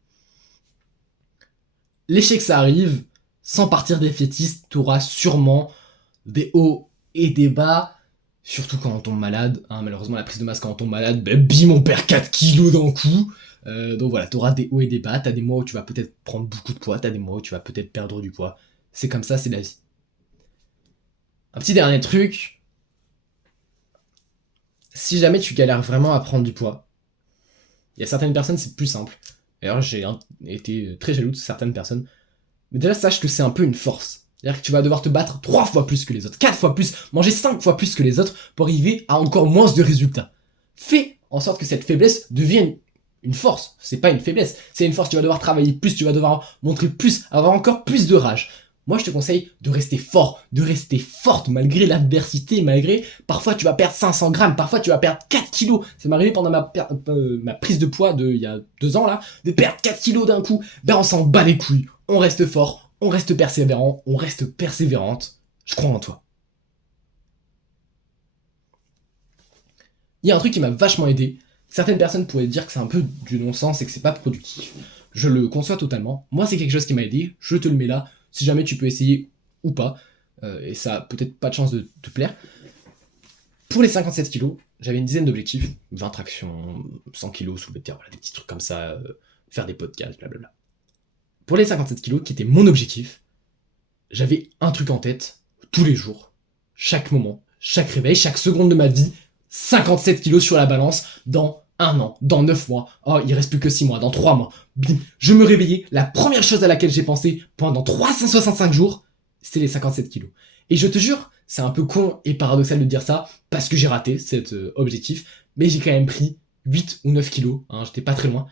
L'échec ça arrive, sans partir défaitiste, tu auras sûrement des hauts et des bas, surtout quand on tombe malade, hein, malheureusement la prise de masse quand on tombe malade, bim on perd 4 kilos d'un coup, donc voilà, t'auras des hauts et des bas, t'as des mois où tu vas peut-être prendre beaucoup de poids, t'as des mois où tu vas peut-être perdre du poids, c'est comme ça, c'est la vie. Un petit dernier truc, si jamais tu galères vraiment à prendre du poids, il y a certaines personnes c'est plus simple, d'ailleurs j'ai été très jaloux de certaines personnes, mais déjà sache que c'est un peu une force. C'est-à-dire que tu vas devoir te battre 3 fois plus que les autres, 4 fois plus, manger 5 fois plus que les autres pour arriver à encore moins de résultats. Fais en sorte que cette faiblesse devienne une force. C'est pas une faiblesse, c'est une force. Tu vas devoir travailler plus, tu vas devoir montrer plus, avoir encore plus de rage. Moi, je te conseille de rester fort, de rester forte malgré l'adversité, malgré parfois tu vas perdre 500 grammes, parfois tu vas perdre 4 kilos. Ça m'est arrivé pendant ma prise de poids il y a 2 ans là, de perdre 4 kilos d'un coup. Ben on s'en bat les couilles, on reste fort, on reste persévérant, on reste persévérante. Je crois en toi. Il y a un truc qui m'a vachement aidé. Certaines personnes pourraient dire que c'est un peu du non-sens et que c'est pas productif. Je le conçois totalement. Moi, c'est quelque chose qui m'a aidé. Je te le mets là. Si jamais tu peux essayer ou pas. Et ça a peut-être pas de chance de te plaire. Pour les 57 kilos, j'avais une dizaine d'objectifs. 20 tractions, 100 kilos sous le terre, voilà, des petits trucs comme ça. Faire des podcasts, blablabla. Pour les 57 kilos, qui était mon objectif, j'avais un truc en tête, tous les jours, chaque moment, chaque réveil, chaque seconde de ma vie, 57 kilos sur la balance dans 1 an, dans 9 mois, oh il reste plus que 6 mois, dans 3 mois, bim, je me réveillais, la première chose à laquelle j'ai pensé pendant 365 jours, c'était les 57 kilos. Et je te jure, c'est un peu con et paradoxal de dire ça, parce que j'ai raté cet objectif, mais j'ai quand même pris 8 ou 9 kilos, hein, j'étais pas très loin,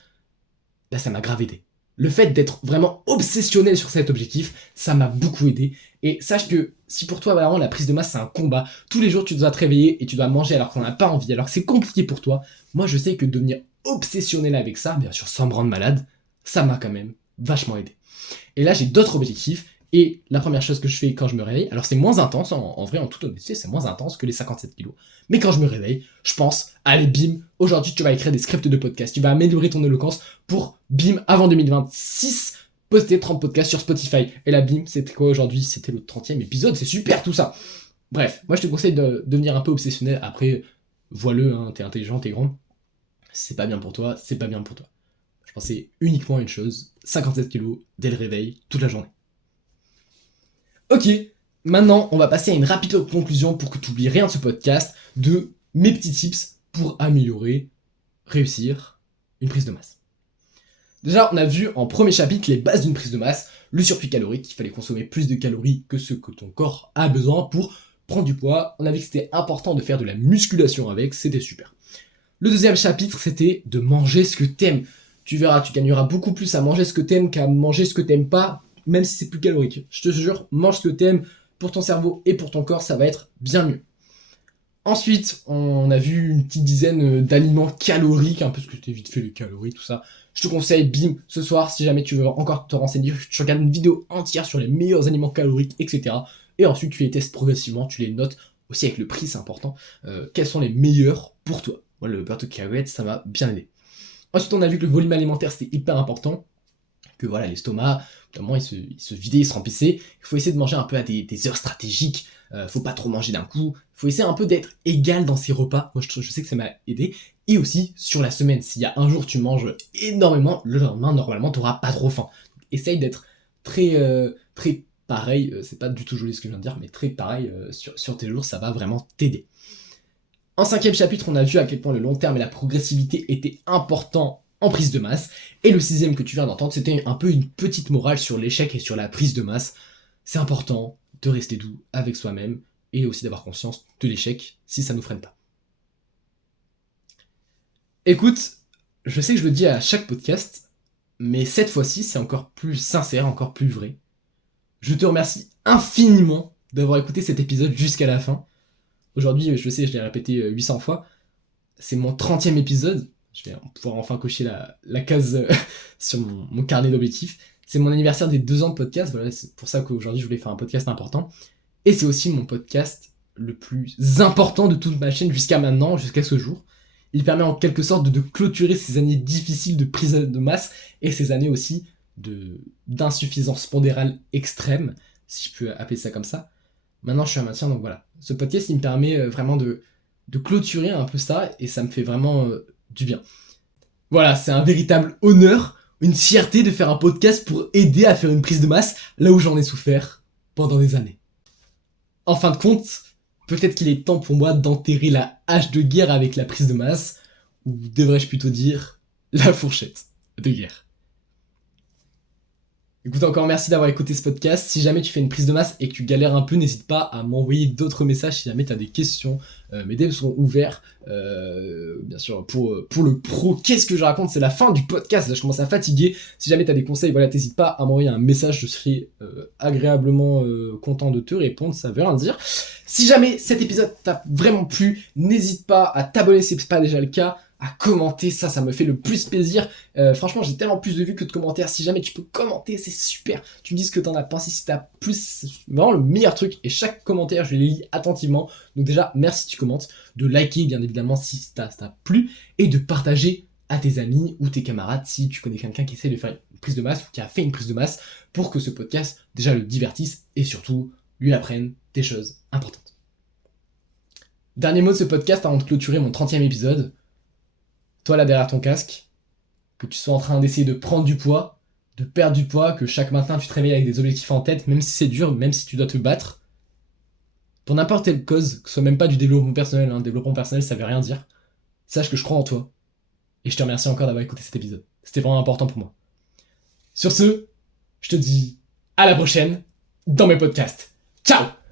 là ça m'a grave aidé. Le fait d'être vraiment obsessionnel sur cet objectif, ça m'a beaucoup aidé. Et sache que si pour toi, vraiment, la prise de masse, c'est un combat, tous les jours, tu dois te réveiller et tu dois manger alors qu'on n'a pas envie, alors que c'est compliqué pour toi, moi, je sais que devenir obsessionnel avec ça, bien sûr, sans me rendre malade, ça m'a quand même vachement aidé. Et là, j'ai d'autres objectifs. Et la première chose que je fais quand je me réveille, alors c'est moins intense, en vrai, en toute honnêteté, c'est moins intense que les 57 kilos. Mais quand je me réveille, je pense, allez, bim, aujourd'hui tu vas écrire des scripts de podcast, tu vas améliorer ton éloquence pour, bim, avant 2026, poster 30 podcasts sur Spotify. Et là, bim, c'était quoi aujourd'hui? C'était le 30e épisode, c'est super tout ça. Bref, moi je te conseille de devenir un peu obsessionnel, après, vois-le, hein, t'es intelligent, t'es grand. C'est pas bien pour toi, c'est pas bien pour toi. Je pensais uniquement à une chose, 57 kilos, dès le réveil, toute la journée. Ok, maintenant on va passer à une rapide conclusion pour que tu n'oublies rien de ce podcast, de mes petits tips pour améliorer, réussir une prise de masse. Déjà, on a vu en premier chapitre les bases d'une prise de masse, le surplus calorique, qu'il fallait consommer plus de calories que ce que ton corps a besoin pour prendre du poids. On a vu que c'était important de faire de la musculation avec, c'était super. Le deuxième chapitre, c'était de manger ce que t'aimes. Tu verras, tu gagneras beaucoup plus à manger ce que t'aimes qu'à manger ce que t'aimes pas, même si c'est plus calorique. Je te jure, mange ce que t'aimes pour ton cerveau et pour ton corps, ça va être bien mieux. Ensuite, on a vu une petite dizaine d'aliments caloriques, un peu ce que t'es vite fait les calories, tout ça. Je te conseille, bim, ce soir, si jamais tu veux encore te renseigner, tu regardes une vidéo entière sur les meilleurs aliments caloriques, etc. Et ensuite, tu les testes progressivement, tu les notes aussi avec le prix, c'est important. Quels sont les meilleurs pour toi? Moi, le beurre de cacahuète, ça m'a bien aidé. Ensuite, on a vu que le volume alimentaire, c'était hyper important. Que voilà, l'estomac, notamment, il se vidait, il se remplissait. Il faut essayer de manger un peu à des heures stratégiques. Faut pas trop manger d'un coup. Faut essayer un peu d'être égal dans ses repas. Moi, je sais que ça m'a aidé. Et aussi, sur la semaine, s'il y a un jour tu manges énormément, le lendemain, normalement, t'auras pas trop faim. Essaye d'être très pareil. C'est pas du tout joli ce que je viens de dire, mais très pareil sur tes jours, ça va vraiment t'aider. En cinquième chapitre, on a vu à quel point le long terme et la progressivité étaient importants en prise de masse. Et le sixième que tu viens d'entendre, c'était un peu une petite morale sur l'échec et sur la prise de masse. C'est important de rester doux avec soi-même et aussi d'avoir conscience de l'échec si ça nous freine pas. Écoute, je sais que je le dis à chaque podcast, mais cette fois-ci, c'est encore plus sincère, encore plus vrai. Je te remercie infiniment d'avoir écouté cet épisode jusqu'à la fin. Aujourd'hui, je sais, je l'ai répété 800 fois. C'est mon 30e épisode. Je vais pouvoir enfin cocher la case sur mon carnet d'objectifs. C'est mon anniversaire des 2 ans de podcast. Voilà, c'est pour ça qu'aujourd'hui, je voulais faire un podcast important. Et c'est aussi mon podcast le plus important de toute ma chaîne jusqu'à maintenant, jusqu'à ce jour. Il permet en quelque sorte de clôturer ces années difficiles de prise de masse et ces années aussi d'insuffisance pondérale extrême, si je peux appeler ça comme ça. Maintenant, je suis un maintien, donc voilà. Ce podcast, il me permet vraiment de clôturer un peu ça, et ça me fait vraiment du bien. Voilà, c'est un véritable honneur, une fierté de faire un podcast pour aider à faire une prise de masse, là où j'en ai souffert pendant des années. En fin de compte, peut-être qu'il est temps pour moi d'enterrer la hache de guerre avec la prise de masse, ou devrais-je plutôt dire, la fourchette de guerre. Écoute, encore merci d'avoir écouté ce podcast. Si jamais tu fais une prise de masse et que tu galères un peu, n'hésite pas à m'envoyer d'autres messages si jamais tu as des questions. Mes DMs sont ouverts. Bien sûr, pour le pro, qu'est-ce que je raconte? C'est la fin du podcast, là je commence à fatiguer. Si jamais tu as des conseils, voilà, t'hésites pas à m'envoyer un message, je serai agréablement content de te répondre, ça veut rien dire. Si jamais cet épisode t'a vraiment plu, n'hésite pas à t'abonner si c'est pas déjà le cas, à commenter, ça me fait le plus plaisir. Franchement, j'ai tellement plus de vues que de commentaires. Si jamais tu peux commenter, c'est super. Tu me dis ce que t'en as pensé, si t'as plus, c'est vraiment le meilleur truc. Et chaque commentaire, je les lis attentivement. Donc déjà, merci si tu commentes, de liker bien évidemment si ça t'a plu, et de partager à tes amis ou tes camarades si tu connais quelqu'un qui essaie de faire une prise de masse ou qui a fait une prise de masse, pour que ce podcast déjà le divertisse et surtout lui apprenne des choses importantes. Dernier mot de ce podcast avant de clôturer mon 30e épisode. Toi là derrière ton casque, que tu sois en train d'essayer de prendre du poids, de perdre du poids, que chaque matin tu te réveilles avec des objectifs en tête, même si c'est dur, même si tu dois te battre, pour n'importe quelle cause, que ce soit même pas du développement personnel, développement personnel ça veut rien dire, sache que je crois en toi. Et je te remercie encore d'avoir écouté cet épisode. C'était vraiment important pour moi. Sur ce, je te dis à la prochaine dans mes podcasts. Ciao!